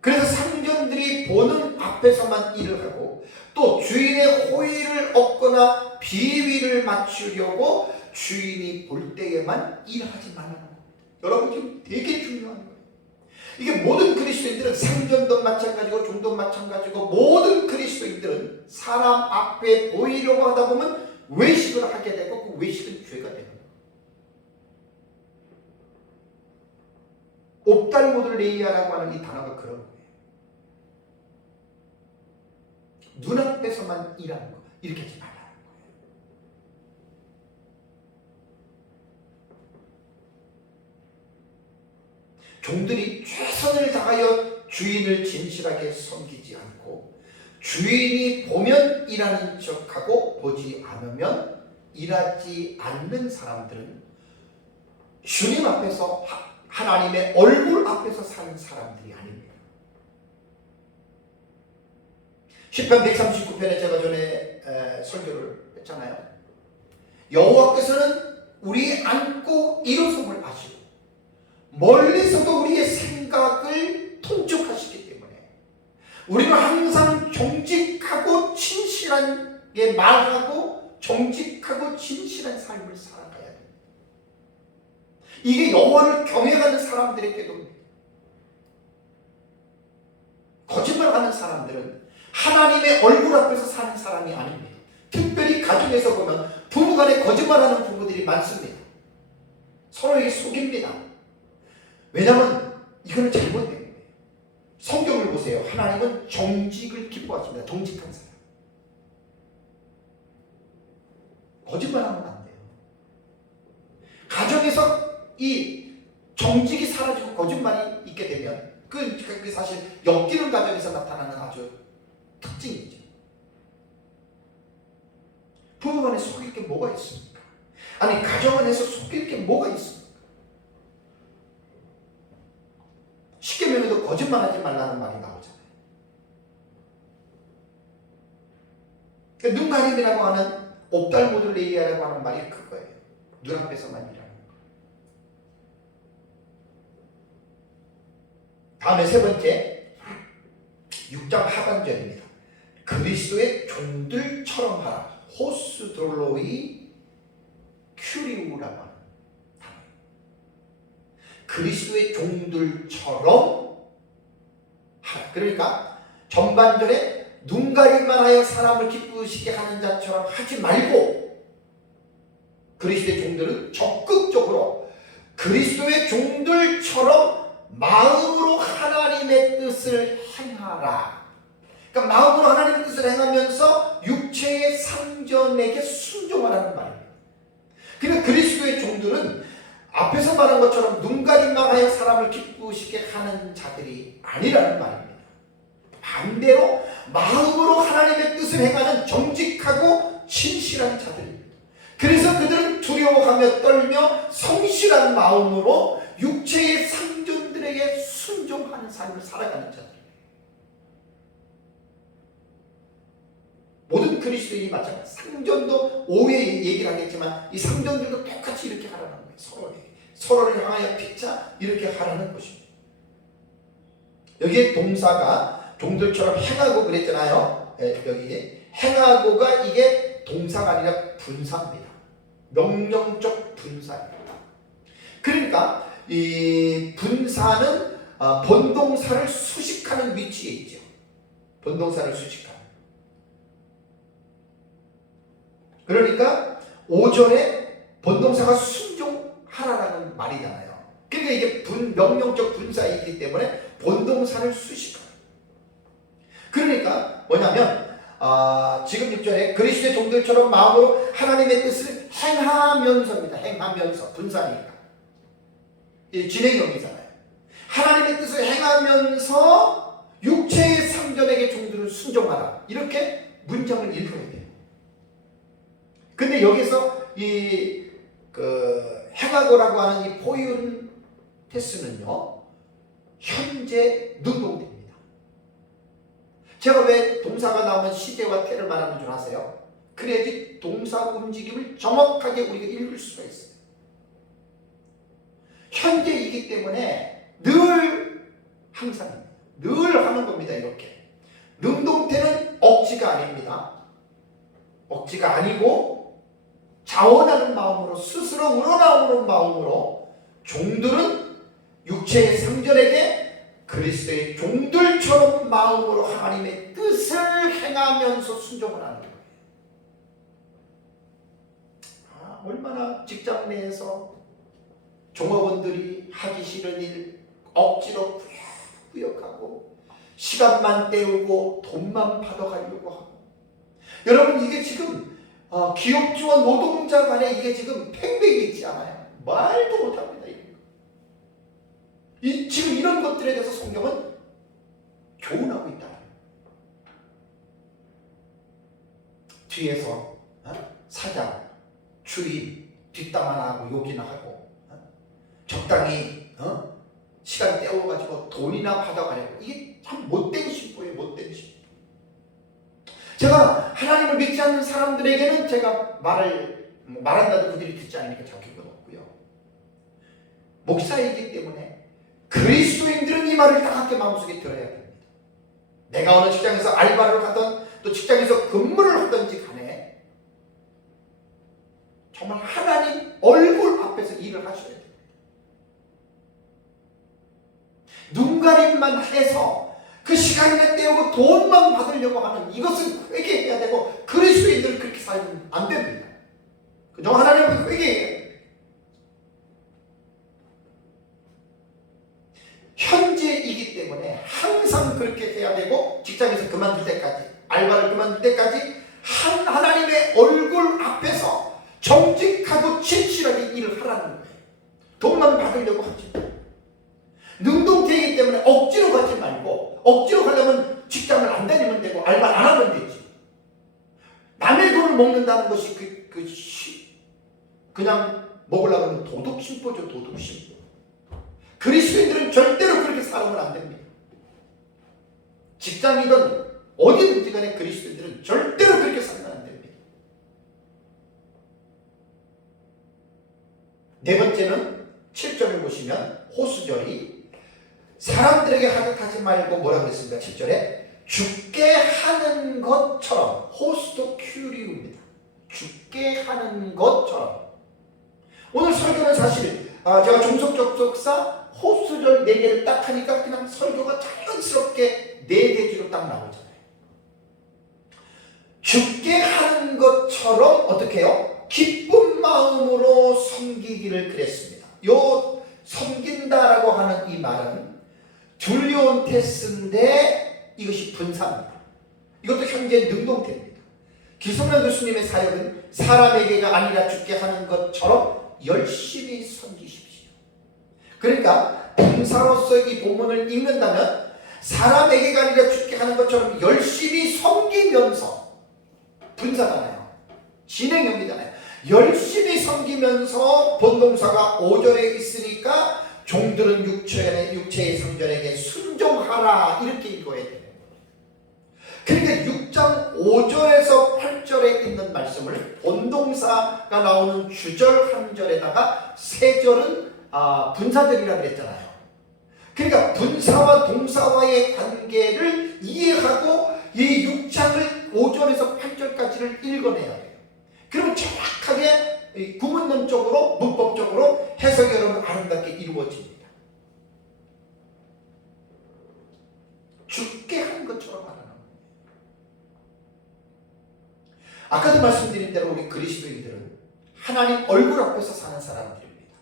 그래서 상전들이 보는 앞에서만 일을 하고 또 주인의 호의를 얻거나 비위를 맞추려고 주인이 볼 때에만 일하지 말라는 겁니다. 여러분 지금 되게 중요한 거예요. 이게 모든 그리스도인들은 상전도 마찬가지고 종도 마찬가지고 모든 그리스도인들은 사람 앞에 보이려고 하다 보면 외식을 하게 되고 그 외식은 죄가 되는 거예요. 옵달모둘레이아라고 하는 이 단어가 그런 거예요. 눈앞에서만 일하는 거, 이렇게 하지 말라는 거예요. 종들이 최선을 다하여 주인을 진실하게 섬기지 않고 주인이 보면 일하는 척하고 보지 않으면 일하지 않는 사람들은 주님 앞에서 하나님의 얼굴 앞에서 사는 사람들이 아닙니다. 시편 139편에 제가 전에 설교를 했잖아요. 여호와께서는 우리 안고 일어섬을 아시고 멀리서도 우리의 생각을 통촉하시기 때문에 우리는 항상 정직하고 진실하게 말하고 정직하고 진실한 삶을 살아가야 됩니다. 이게 여호와를 경외하는 사람들의 태도입니다. 거짓말하는 사람들은 하나님의 얼굴 앞에서 사는 사람이 아닙니다. 특별히 가정에서 보면 부부간에 거짓말하는 부부들이 많습니다. 서로에게 속입니다. 왜냐하면 이거는 잘못된 거예요. 성경을 보세요. 하나님은 정직을 기뻐하십니다. 정직한 사람. 거짓말하면 안 돼요. 가정에서 이 정직이 사라지고 거짓말이 있게 되면 그 사실 엮이는 가정에서 나타나는 아주 특징이죠. 부부간에 속일 게 뭐가 있습니까? 아니 가정 안에서 속일 게 뭐가 있습니까? 십계명에도 거짓말하지 말라는 말이 나오잖아요. 눈가림이라고 하는 옵달모들 레이야라고 하는 말이 그거예요. 눈앞에서만 일하는 거. 다음에 세 번째 6장 하반절입니다. 그리스도의 종들처럼 하라. 호스돌로이 큐리우라고 하는 단어. 그리스도의 종들처럼 하라. 그러니까 전반전에 눈가림만 하여 사람을 기쁘시게 하는 자처럼 하지 말고 그리스도의 종들은 적극적으로 그리스도의 종들처럼 마음으로 하나님의 뜻을 행하라. 그러니까 마음으로 하나님의 뜻을 행하면서 육체의 상전에게 순종하라는 말입니다. 그러니까 그리스도의 종들은 앞에서 말한 것처럼 눈가림만 하여 사람을 기쁘시게 하는 자들이 아니라는 말입니다. 반대로 마음으로 하나님의 뜻을 행하는 정직하고 진실한 자들입니다. 그래서 그들은 두려워하며 떨며 성실한 마음으로 육체의 상전들에게 순종하는 삶을 살아가는 자들입니다. 모든 그리스도인이 마찬가지. 상전도 오해 얘기를 하겠지만 이 상전들도 똑같이 이렇게 하라는 거예요. 서로를 향하여 피차 이렇게 하라는 것입니다. 여기에 동사가 종들처럼 행하고 그랬잖아요. 여기 행하고가 이게 동사가 아니라 분사입니다. 명령적 분사입니다. 그러니까 이 분사는 본동사를 수식하는 위치에 있죠. 본동사를 수식하는. 그러니까 오전에 본동사가 순종하라라는 말이잖아요. 그러니까 이게 명령적 분사이기 때문에 본동사를 수식합니다. 그러니까 뭐냐면 지금 6절에 그리스도의 종들처럼 마음으로 하나님의 뜻을 행하면서입니다. 행하면서 분사니까 이 진행형이잖아요. 하나님의 뜻을 행하면서 육체의 상전에게 종들을 순종하라. 이렇게 문장을 읽어야 돼요. 근데 여기서 이 행하고라고 하는 이 포이온 테스는요 현재 능동태입니다. 제가 왜 동사가 나오면 시제와 태를 말하는 줄 아세요? 그래야지 동사 움직임을 정확하게 우리가 읽을 수가 있어요. 현재이기 때문에 늘 항상 늘 하는 겁니다. 이렇게 능동태는 억지가 아닙니다. 억지가 아니고 자원하는 마음으로 스스로 우러나오는 마음으로 종들은 육체의 상전에게 그리스도의 종들처럼 마음으로 하나님의 뜻을 행하면서 순종을 하는 거예요. 얼마나 직장 내에서 종업원들이 하기 싫은 일 억지로 구역하고 시간만 때우고 돈만 받아가려고 하고. 여러분 이게 지금 기업주와 노동자 간에 이게 지금 팽백이 있지 않아요? 말도 못합니다. 지금 이런 것들에 대해서 성경은 교훈하고 있다. 뒤에서 사장, 주임, 뒷담 하나 하고 욕이나 하고 적당히 시간 때워가지고 돈이나 받아가려고. 이게 참 못된 신부예요. 못된 신부. 제가 하나님을 믿지 않는 사람들에게는 제가 말한다도 그들이 듣지 않으니까 적힌 건 없고요. 목사이기 때문에 그리스도인들은 이 말을 따갑게 마음속에 들어야 됩니다. 내가 어느 직장에서 알바를 하던 또 직장에서 근무를 하든지 간에 정말 하나님 얼굴 앞에서 일을 하셔야 됩니다. 눈가림만 해서 그 시간을 때우고 돈만 받으려고 하는 이것은 회개해야 되고 그리스도인들은 그렇게 살면 안 됩니다. 그저 하나님은 회개해요. 현재이기 때문에 항상 그렇게 해야 되고 직장에서 그만둘 때까지 알바를 그만둘 때까지 하나님의 얼굴 앞에서 정직하고 진실하게 일을 하라는 거예요. 돈만 받으려고 하지. 능동태이기 때문에 억지로 가지 말고 억지로 가려면 직장을 안 다니면 되고 알바 안 하면 되지. 남의 돈을 먹는다는 것이 그냥 먹으려고 하면 도덕심보죠. 도덕심보. 그리스도인들은 절대로 그렇게 살아면 안 됩니다. 직장이든 어디든지 간에 그리스도인들은 절대로 그렇게 살면 안 됩니다. 네 번째는 7절을 보시면 호수절이 사람들에게 하듯 하지 말고 뭐라고 했습니까? 7절에 죽게 하는 것처럼 호수도 큐리우입니다. 죽게 하는 것처럼. 오늘 설교는 사실 제가 종속접속사 호수절 4개를 딱 하니까 그냥 설교가 자연스럽게 4대지로 딱 나오잖아요. 죽게 하는 것처럼 어떻게 해요? 기쁜 마음으로 섬기기를 그랬습니다. 요 섬긴다라고 하는 이 말은 둘리온테스인데 이것이 분사입니다. 이것도 현재 능동태입니다. 기성란 교수님의 사역은 사람에게가 아니라 죽게 하는 것처럼 열심히 섬기십시오. 그러니까 분사로서 이 본문을 읽는다면 사람에게가 아니라 죽게 하는 것처럼 열심히 섬기면서 분사잖아요. 진행형이잖아요. 열심히 섬기면서 본동사가 5절에 있으니까 종들은 육체의 성전에게 순종하라 이렇게 읽어야 돼요. 그러니까 6장 5절에서 8절에 있는 말씀을 본동사가 나오는 주절 한 절에다가 세 절은 분사절이라고 그랬잖아요. 그러니까 분사와 동사와의 관계를 이해하고 이 6장을 5절에서 8절까지를 읽어내야 돼요. 그러면 정확하게 구문론적으로 문법적으로 해석이 여러분 아름답게 이루어집니다. 죽게 한 것처럼 하는 거예요. 아까도 말씀드린 대로 우리 그리스도인들은 하나님 얼굴 앞에서 사는 사람들입니다.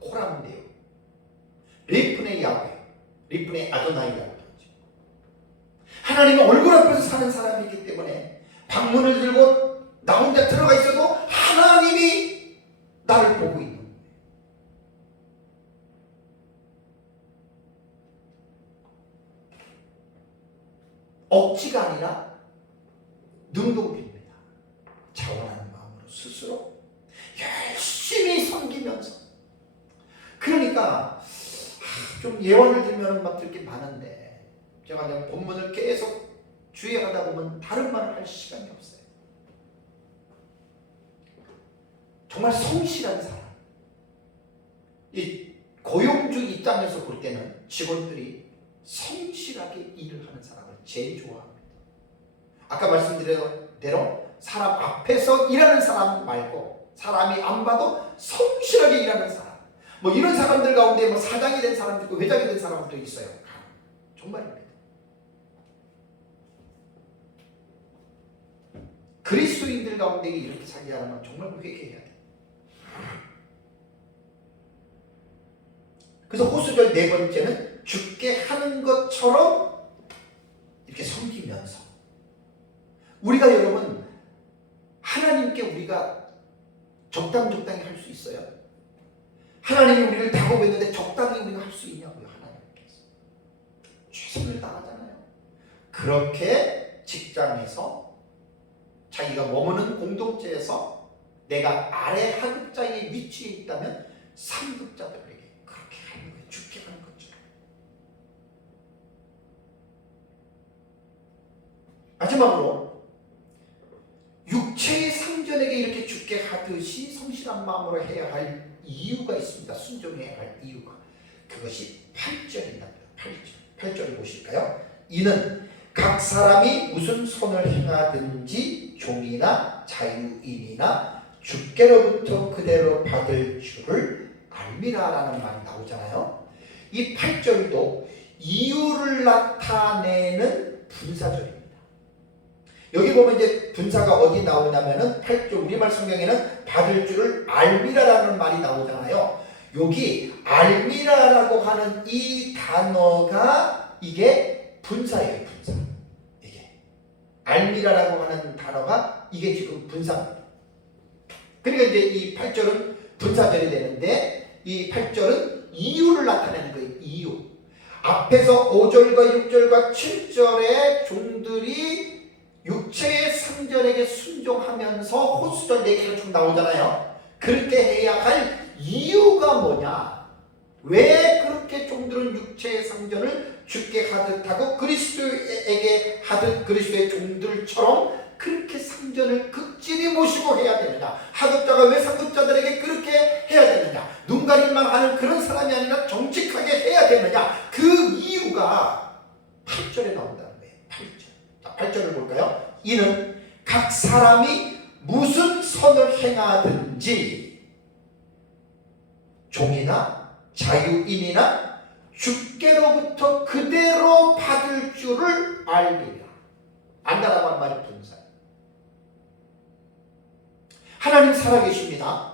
코람인데요. 리프네 야훼, 리프네 아도나이라고 하죠. 하나님의 얼굴 앞에서 사는 사람이기 때문에 방문을 들고 나 혼자 들어가 있어도 하나님이 나를 보고 있는 거예요. 억지가 아니라 능동입니다. 자원하는 마음으로 스스로 열심히 섬기면서. 그러니까 좀 예언을 들면 막 들게 많은데 제가 그냥 본문을 계속 주의하다 보면 다른 말을 할 시간이 없어요. 정말 성실한 사람. 이 고용주 입장에서 볼 때는 직원들이 성실하게 일을 하는 사람을 제일 좋아합니다. 아까 말씀드린 대로 사람 앞에서 일하는 사람 말고 사람이 안 봐도 성실하게 일하는 사람. 뭐 이런 사람들 가운데 뭐 사장이 된 사람도 있고 회장이 된 사람도 있어요. 정말입니다. 그리스도인들 가운데 이렇게 살게 하면 정말 회개해야 돼. 그래서 호수절 네 번째는 죽게 하는 것처럼 이렇게 섬기면서 우리가 여러분 하나님께 우리가 적당히 할 수 있어요? 하나님이 우리를 다가오고 적당히 우리가 할 수 있냐고요. 하나님께서 최선을 다하잖아요. 그렇게 직장에서 자기가 머무는 공동체에서 내가 아래 하급자의 위치에 있다면 상급자들에게 그렇게 하는 거예요. 죽게 하는 거죠. 마지막으로 육체의 상전에게 이렇게 죽게 하듯이 성실한 마음으로 해야 할 이유가 있습니다. 순종해야 할 이유가. 그것이 8절입니다. 8절을 보실까요? 이는 각 사람이 무슨 손을 행하든지 종이나 자유인이나 주께로부터 그대로 받을 줄을 알미라라는 말이 나오잖아요. 이 8절도 이유를 나타내는 분사절입니다. 여기 보면 이제 분사가 어디 나오냐면은 8조 우리말 성경에는 받을 줄을 알미라라는 말이 나오잖아요. 여기 알미라라고 하는 이 단어가 이게 분사예요. 분사. 이게 알미라라고 하는 단어가 이게 지금 분사입니다. 그러니까 이제 이 8절은 분사절이 되는데 이 8절은 이유를 나타내는 거예요. 이유. 앞에서 5절과 6절과 7절의 종들이 육체의 상전에게 순종하면서 호수절 4개가 쭉 나오잖아요. 그렇게 해야 할 이유가 뭐냐? 왜 그렇게 종들은 육체의 상전을 주께 하듯 하고 그리스도에게 하듯 그리스도의 종들처럼 그렇게 상전을 극진히 모시고 해야 되느냐? 하급자가 왜 상급자들에게 그렇게 해야 되느냐? 눈 가림만 하는 그런 사람이 아니라 정직하게 해야 되느냐? 그 이유가 8절에 나온다는 거예요. 8절. 자, 8절을 볼까요? 이는 각 사람이 무슨 선을 행하든지 종이나 자유인이나 주께로부터 그대로 받을 줄을 알리라. 안다라고 한 말이 분사예요. 하나님 살아계십니다.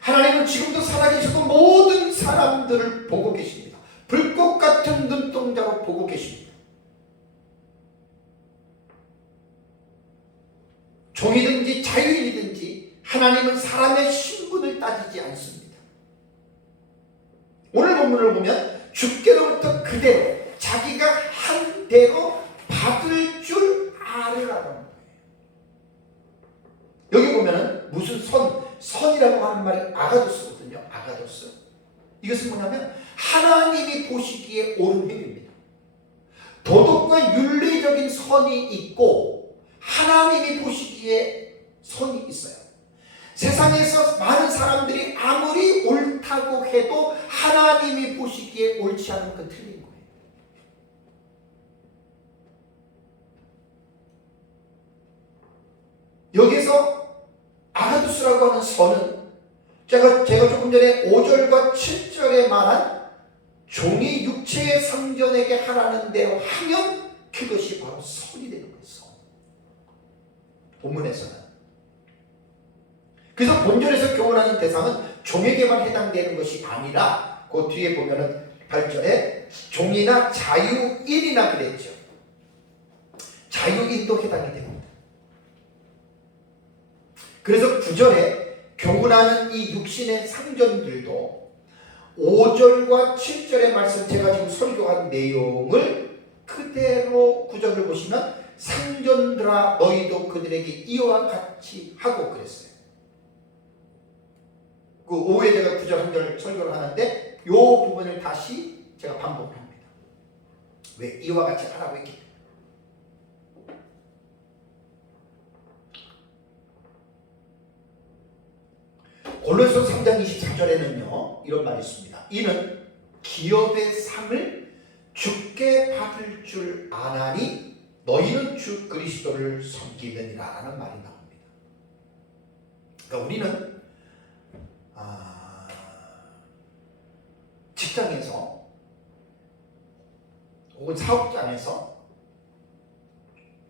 하나님은 지금도 살아계시고 모든 사람들을 보고 계십니다. 불꽃 같은 눈동자로 보고 계십니다. 종이든지 자유인이든지 하나님은 사람의 신분을 따지지 않습니다. 오늘 본문을 보면 주께로부터 그대로 자기가 한 대로 받을 줄 알으라는 거예요. 여기 보면은 무슨 선이라고 하는 말이 아가도스거든요. 아가도스. 이것은 뭐냐면 하나님이 보시기에 옳은 행위입니다. 도덕과 윤리적인 선이 있고 하나님이 보시기에 선이 있어요. 세상에서 많은 사람들이 아무리 옳다고 해도 하나님이 보시기에 옳지 않은 건 틀린 거예요. 여기서 아가두스라고 하는 선은 제가 조금 전에 5절과 7절에 말한 종이 육체의 상전에게 하라는 대로 하면 그것이 바로 선이 되는 거예요. 선. 본문에서는. 그래서 본절에서 교훈하는 대상은 종에게만 해당되는 것이 아니라 그 뒤에 보면은 8절에 종이나 자유인이나 그랬죠. 자유인도 해당이 됩니다. 그래서 9절에 교훈하는 이 육신의 상전들도 5절과 7절의 말씀 제가 지금 설교한 내용을 그대로 9절을 보시면 상전들아 너희도 그들에게 이와 같이 하고 그랬어요. 그 오후에 제가 9절 한 절 설교를 하는데 이 부분을 다시 제가 반복을 합니다. 왜? 이와 같이 하라고 했기 때문에. 골로새서 3장 24절에는요 이런 말이 있습니다. 이는 기업의 상을 주께 받을 줄 아나니 너희는 주 그리스도를 섬기느니라 라는 말이 나옵니다. 그러니까 우리는 직장에서 혹은 사업장에서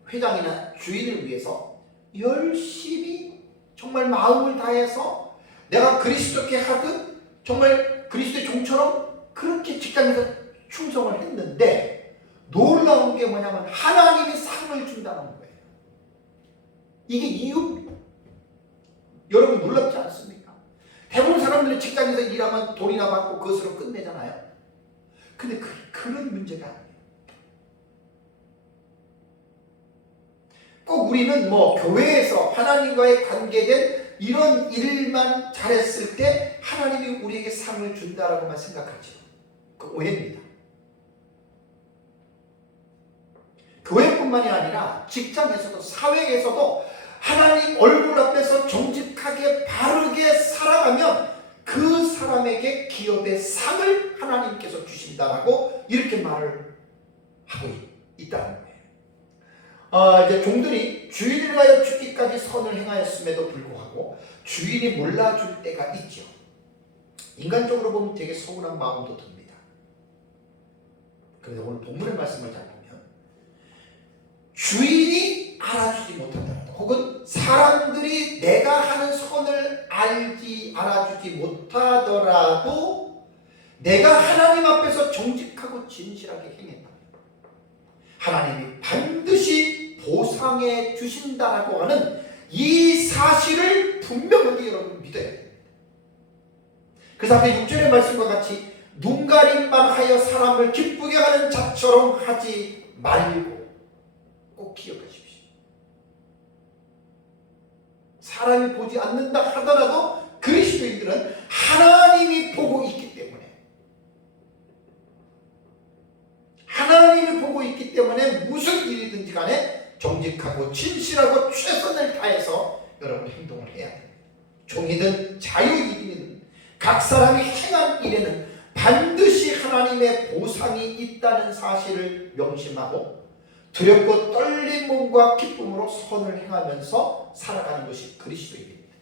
회장이나 주인을 위해서 열심히 정말 마음을 다해서 내가 그리스도께 하듯 정말 그리스도의 종처럼 그렇게 직장에서 충성을 했는데 놀라운 게 뭐냐면 하나님이 상을 준다는 거예요. 이게 이유입니다. 여러분 놀랍지 않습니까? 대부분 사람들이 직장에서 일하면 돈이나 받고 그것으로 끝내잖아요. 근데 그런 문제가 아니에요. 꼭 우리는 교회에서 하나님과의 관계된 이런 일만 잘했을 때 하나님이 우리에게 상을 준다라고만 생각하죠. 그 오해입니다. 교회뿐만이 아니라 직장에서도 사회에서도 하나님 얼굴 앞에서 정직하게 바르게 살아가면 그 사람에게 기업의 상을 하나님께서 주신다라고 이렇게 말을 하고 있다는 거예요. 이제 종들이 주인을 위하여 죽기까지 선을 행하였음에도 불구하고 주인이 몰라줄 때가 있죠. 인간적으로 보면 되게 서운한 마음도 듭니다. 그런데 오늘 본문의 말씀을 잘 보면 주인이 알아주지 못한다라도 혹은 사람들이 내가 하는 선을 알아주지 못하더라도 내가 하나님 앞에서 정직하고 진실하게 행했다. 하나님이 반드시 보상해 주신다라고 하는 이 사실을 분명하게 여러분 믿어야 됩니다. 그래서 앞에 6절의 말씀과 같이 눈가림만 하여 사람을 기쁘게 하는 자처럼 하지 말고 꼭 기억하십시오. 사람이 보지 않는다 하더라도 그리스도인들은 하나님이 보고 있기 때문에 무슨 일이든지 간에 정직하고 진실하고 최선을 다해서 여러분 행동을 해야 됩니다. 종이든 자유인이든 각 사람이 행한 일에는 반드시 하나님의 보상이 있다는 사실을 명심하고 두렵고 떨린 몸과 기쁨으로 선을 행하면서 살아가는 것이 그리스도입니다.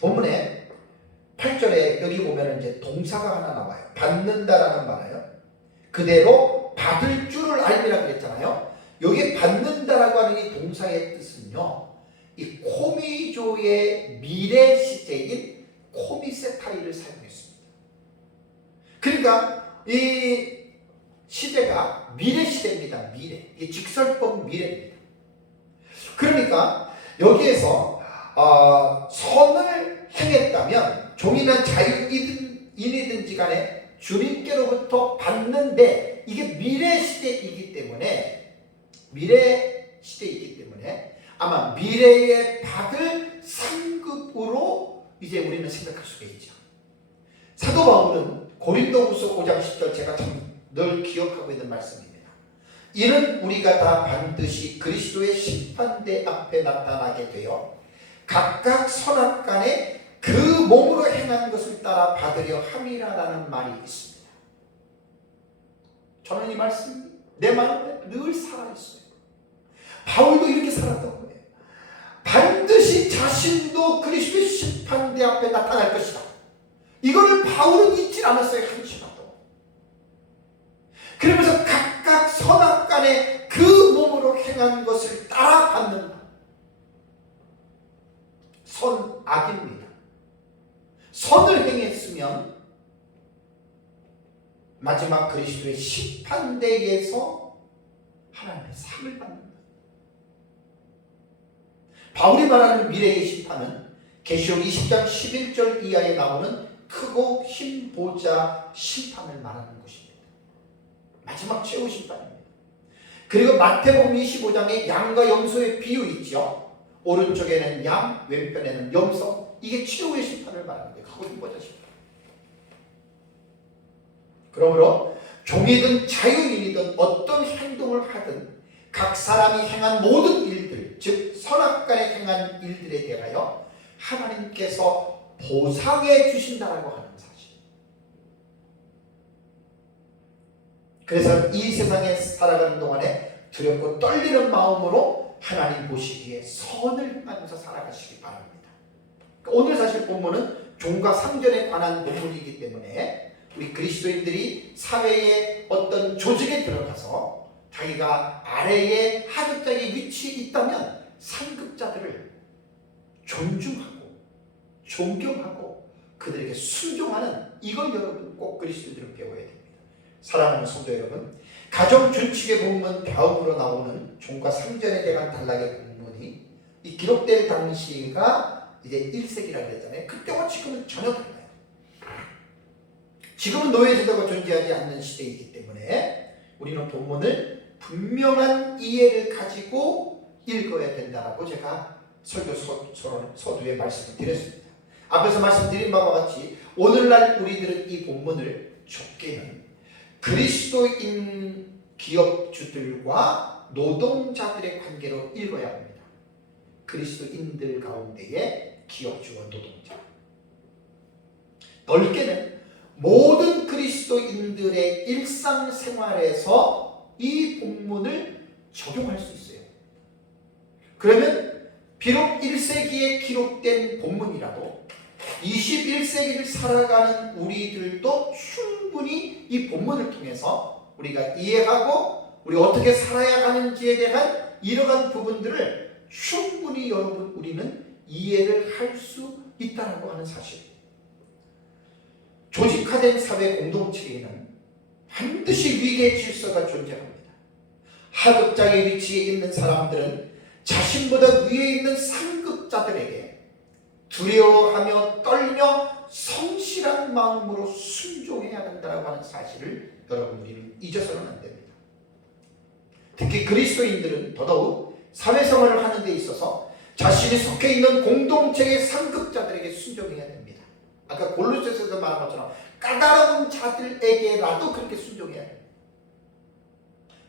본문에 8절에 여기 보면 이제 동사가 하나 나와요. 받는다라는 말이에요. 그대로 받을 줄을 알미라고 그랬잖아요. 여기 받는다라고 하는 이 동사의 뜻은요, 이 코미조의 미래 시제인 코미세타이를 사용했습니다. 그러니까 이 시대가 미래 시대입니다. 미래. 이 직설법 미래입니다. 그러니까 여기에서 선을 행했다면 종이나 자유인이든지 간에 주님께로부터 받는데 이게 미래 시대이기 때문에 아마 미래에 받을 상급으로 이제 우리는 생각할 수가 있죠. 사도 바울은 고린도후서 5장 10절 제가 참 늘 기억하고 있는 말씀입니다. 이는 우리가 다 반드시 그리스도의 심판대 앞에 나타나게 되어 각각 선악간에 그 몸으로 행한 것을 따라 받으려 함이라라는 말이 있습니다. 저는 이 말씀이 내 마음에 늘 살아있어요. 바울도 이렇게 살았던 거예요. 반드시 자신도 그리스도의 심판대 앞에 나타날 것이다. 이거를 바울은 잊지 않았어요. 한시라도. 그러면서 각각 선악간에 그 몸으로 행한 것을 따라 받는다. 선악입니다. 선을 행했으면 마지막 그리스도의 심판대에서 하나님의 상을 받는다. 바울이 말하는 미래의 심판은 계시록 20장 11절 이하에 나오는 크고 힘보자 심판을 말하는 것입니다. 마지막 최후 심판입니다. 그리고 마태복음 25장에 양과 염소의 비유 있죠. 오른쪽에는 양, 왼편에는 염소. 이게 최후의 심판을 말하는 거예요. 크고 힘보자 심판. 그러므로 종이든 자유인이든 어떤 행동을 하든 각 사람이 행한 모든 일들, 즉 선악간에 행한 일들에 대하여 하나님께서 보상해 주신다라고 하는 사실. 그래서 이 세상에 살아가는 동안에 두렵고 떨리는 마음으로 하나님 보시기에 선을 행하면서 살아가시기 바랍니다. 오늘 사실 본문은 종과 상전에 관한 본문이기 때문에 우리 그리스도인들이 사회의 어떤 조직에 들어가서 자기가 아래에 하급자의 위치에 있다면 상급자들을 존중하고 존경하고 그들에게 순종하는 이걸 여러분 꼭 그리스도인들은 배워야 됩니다. 사랑하는 성도 여러분, 가정 준칙의 본문 다음으로 나오는 종과 상전에 대한 단락의 본문이 이 기록될 당시가 이제 1세기라고 했잖아요. 그때와 지금은 전혀 달라요. 지금은 노예제도가 존재하지 않는 시대이기 때문에 우리는 본문을 분명한 이해를 가지고 읽어야 된다고 제가 설교 서두에 말씀을 드렸습니다. 앞에서 말씀드린 바와 같이 오늘날 우리들은 이 본문을 좁게는 그리스도인 기업주들과 노동자들의 관계로 읽어야 합니다. 그리스도인들 가운데의 기업주와 노동자. 넓게는 모든 그리스도인들의 일상생활에서 이 본문을 적용할 수 있어요. 그러면 비록 1세기에 기록된 본문이라도 21세기를 살아가는 우리들도 충분히 이 본문을 통해서 우리가 이해하고 우리 어떻게 살아야 하는지에 대한 이러한 부분들을 충분히 여러분 우리는 이해를 할 수 있다고 하는 사실. 조직화된 사회 공동체에는 반드시 위계 질서가 존재합니다. 하급자의 위치에 있는 사람들은 자신보다 위에 있는 상급자들에게 두려워하며 떨며 성실한 마음으로 순종해야 된다고 하는 사실을 여러분 우리는 잊어서는 안 됩니다. 특히 그리스도인들은 더더욱 사회생활을 하는 데 있어서 자신이 속해 있는 공동체의 상급자들에게 순종해야 됩니다. 아까 골로새서에서 말한 것처럼 까다로운 자들에게라도 그렇게 순종해야 됩니다.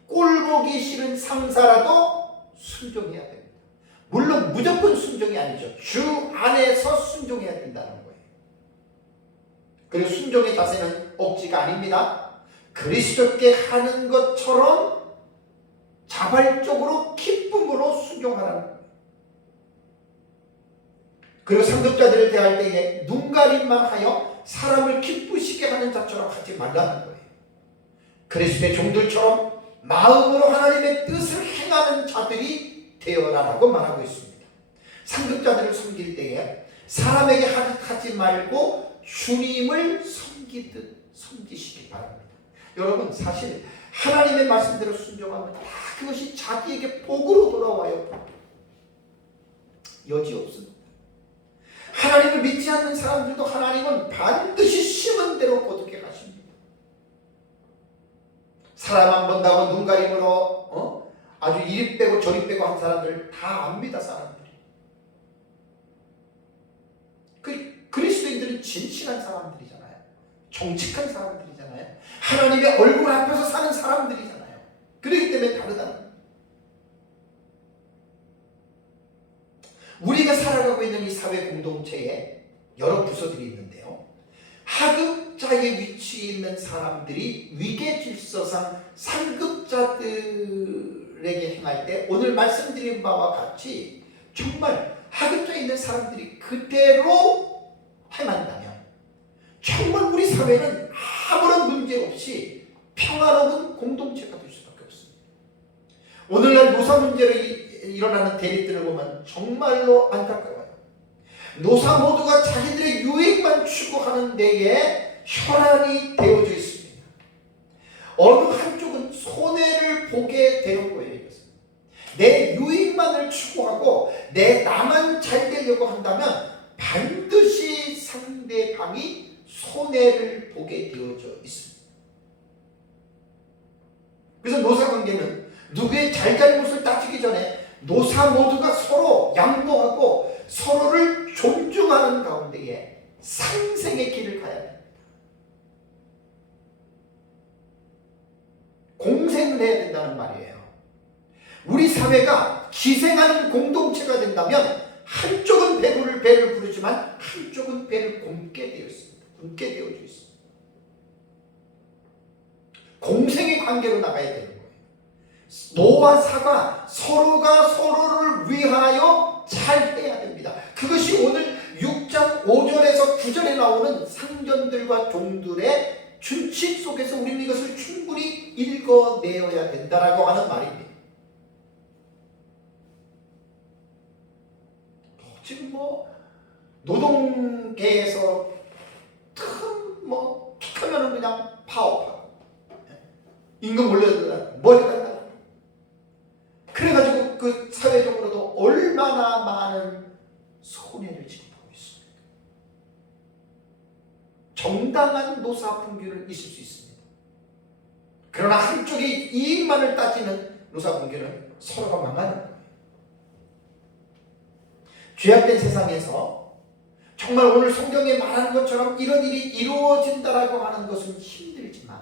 꼴보기 싫은 상사라도 순종해야 됩니다. 물론 무조건 순종이 아니죠. 주 안에서 순종해야 된다는 거예요. 그리고 순종의 자세는 억지가 아닙니다. 그리스도께 하는 것처럼 자발적으로 기쁨으로 순종하라는 거예요. 그리고 상급자들을 대할 때에 눈가림만 하여 사람을 기쁘시게 하는 자처럼 하지 말라는 거예요. 그리스도의 종들처럼 마음으로 하나님의 뜻을 행하는 자들이 되어라라고 말하고 있습니다. 상급자들을 섬길 때에 사람에게 하지 말고 주님을 섬기듯 섬기시기 바랍니다. 여러분 사실 하나님의 말씀대로 순종하면 다 그것이 자기에게 복으로 돌아와요. 여지없습니다. 하나님을 믿지 않는 사람들도 하나님은 반드시 심은 대로 거두게 하십니다. 사람 안 본다고 눈가림으로 아주 이리 빼고 저리 빼고 한 사람들 다 압니다. 사람들이. 그리스도인들은 진실한 사람들이잖아요. 정직한 사람들이잖아요. 하나님의 얼굴 앞에서 사는 사람들이잖아요. 그렇기 때문에 다르다는 거예요. 우리가 살아가고 있는 이 사회 공동체에 여러 부서들이 있는데요. 하급자의 위치에 있는 사람들이 위계 질서상 상급자들에게 행할 때 오늘 말씀드린 바와 같이 정말 하급자에 있는 사람들이 그대로 행한다면 정말 우리 사회는 아무런 문제 없이 평화로운 공동체가 될 수밖에 없습니다. 오늘날 노사 문제로 일어나는 대립들을 보면 정말로 안타까워요. 노사 모두가 자기들의 유익만 추구하는 데에 혈안이 되어져 있습니다. 어느 한쪽은 손해를 보게 되는 거예요. 내 유익만을 추구하고 나만 잘 되려고 한다면 반드시 상대방이 손해를 보게 되어져 있습니다. 그래서 노사관계는 누구의 잘잘못을 따지기 전에 노사 모두가 서로 양보하고 서로를 존중하는 가운데에 상생의 길을 가야 됩니다. 공생을 해야 된다는 말이에요. 우리 사회가 기생하는 공동체가 된다면 한쪽은 배를 부르지만 한쪽은 배를 곪게 되어 있습니다. 곪게 되어져 있습니다. 공생의 관계로 나가야 되는 거예요. 노와 사가 서로가 서로를 위하여 잘 해야 됩니다. 그것이 오늘 6장 5절에서 9절에 나오는 상전들과 종들의 준칙 속에서 우리는 이것을 충분히 읽어내어야 된다라고 하는 말입니다. 지금 노동계에서 툭하면은 그냥 파업하고 임금 올려달라 머리 달라. 그래가지고 그 사회적으로도 얼마나 많은 손해를 지급하고 있습니다. 정당한 노사 분규는 있을 수 있습니다. 그러나 한쪽이 이익만을 따지는 노사 분규는 서로가 망하는 거예요. 죄악된 세상에서 정말 오늘 성경에 말하는 것처럼 이런 일이 이루어진다라고 하는 것은 힘들지만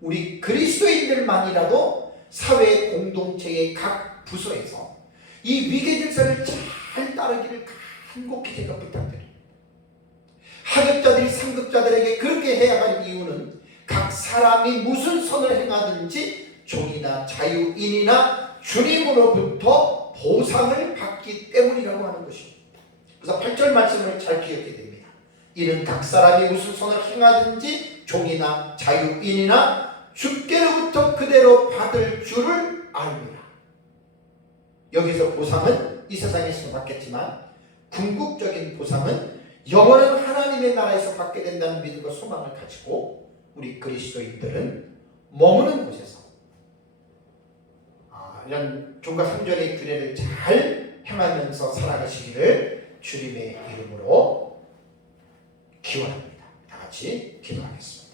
우리 그리스도인들만이라도 사회 공동체의 각 부서에서 이 위계 질서를 잘 따르기를 간곡히 제가 부탁드립니다. 하급자들이 상급자들에게 그렇게 해야 할 이유는 각 사람이 무슨 선을 행하든지 종이나 자유인이나 주님으로부터 보상을 받기 때문이라고 하는 것입니다. 그래서 8절 말씀을 잘 기억해야 됩니다. 이는 각 사람이 무슨 선을 행하든지 종이나 자유인이나 주께로부터 그대로 받을 줄을 알미라. 여기서 보상은 이 세상에서 받겠지만 궁극적인 보상은 영원한 하나님의 나라에서 받게 된다는 믿음과 소망을 가지고 우리 그리스도인들은 머무는 곳에서 이런 종과 성전의 규례를 잘 행하면서 살아가시기를 주님의 이름으로 기원합니다. 다 같이 기도하겠습니다.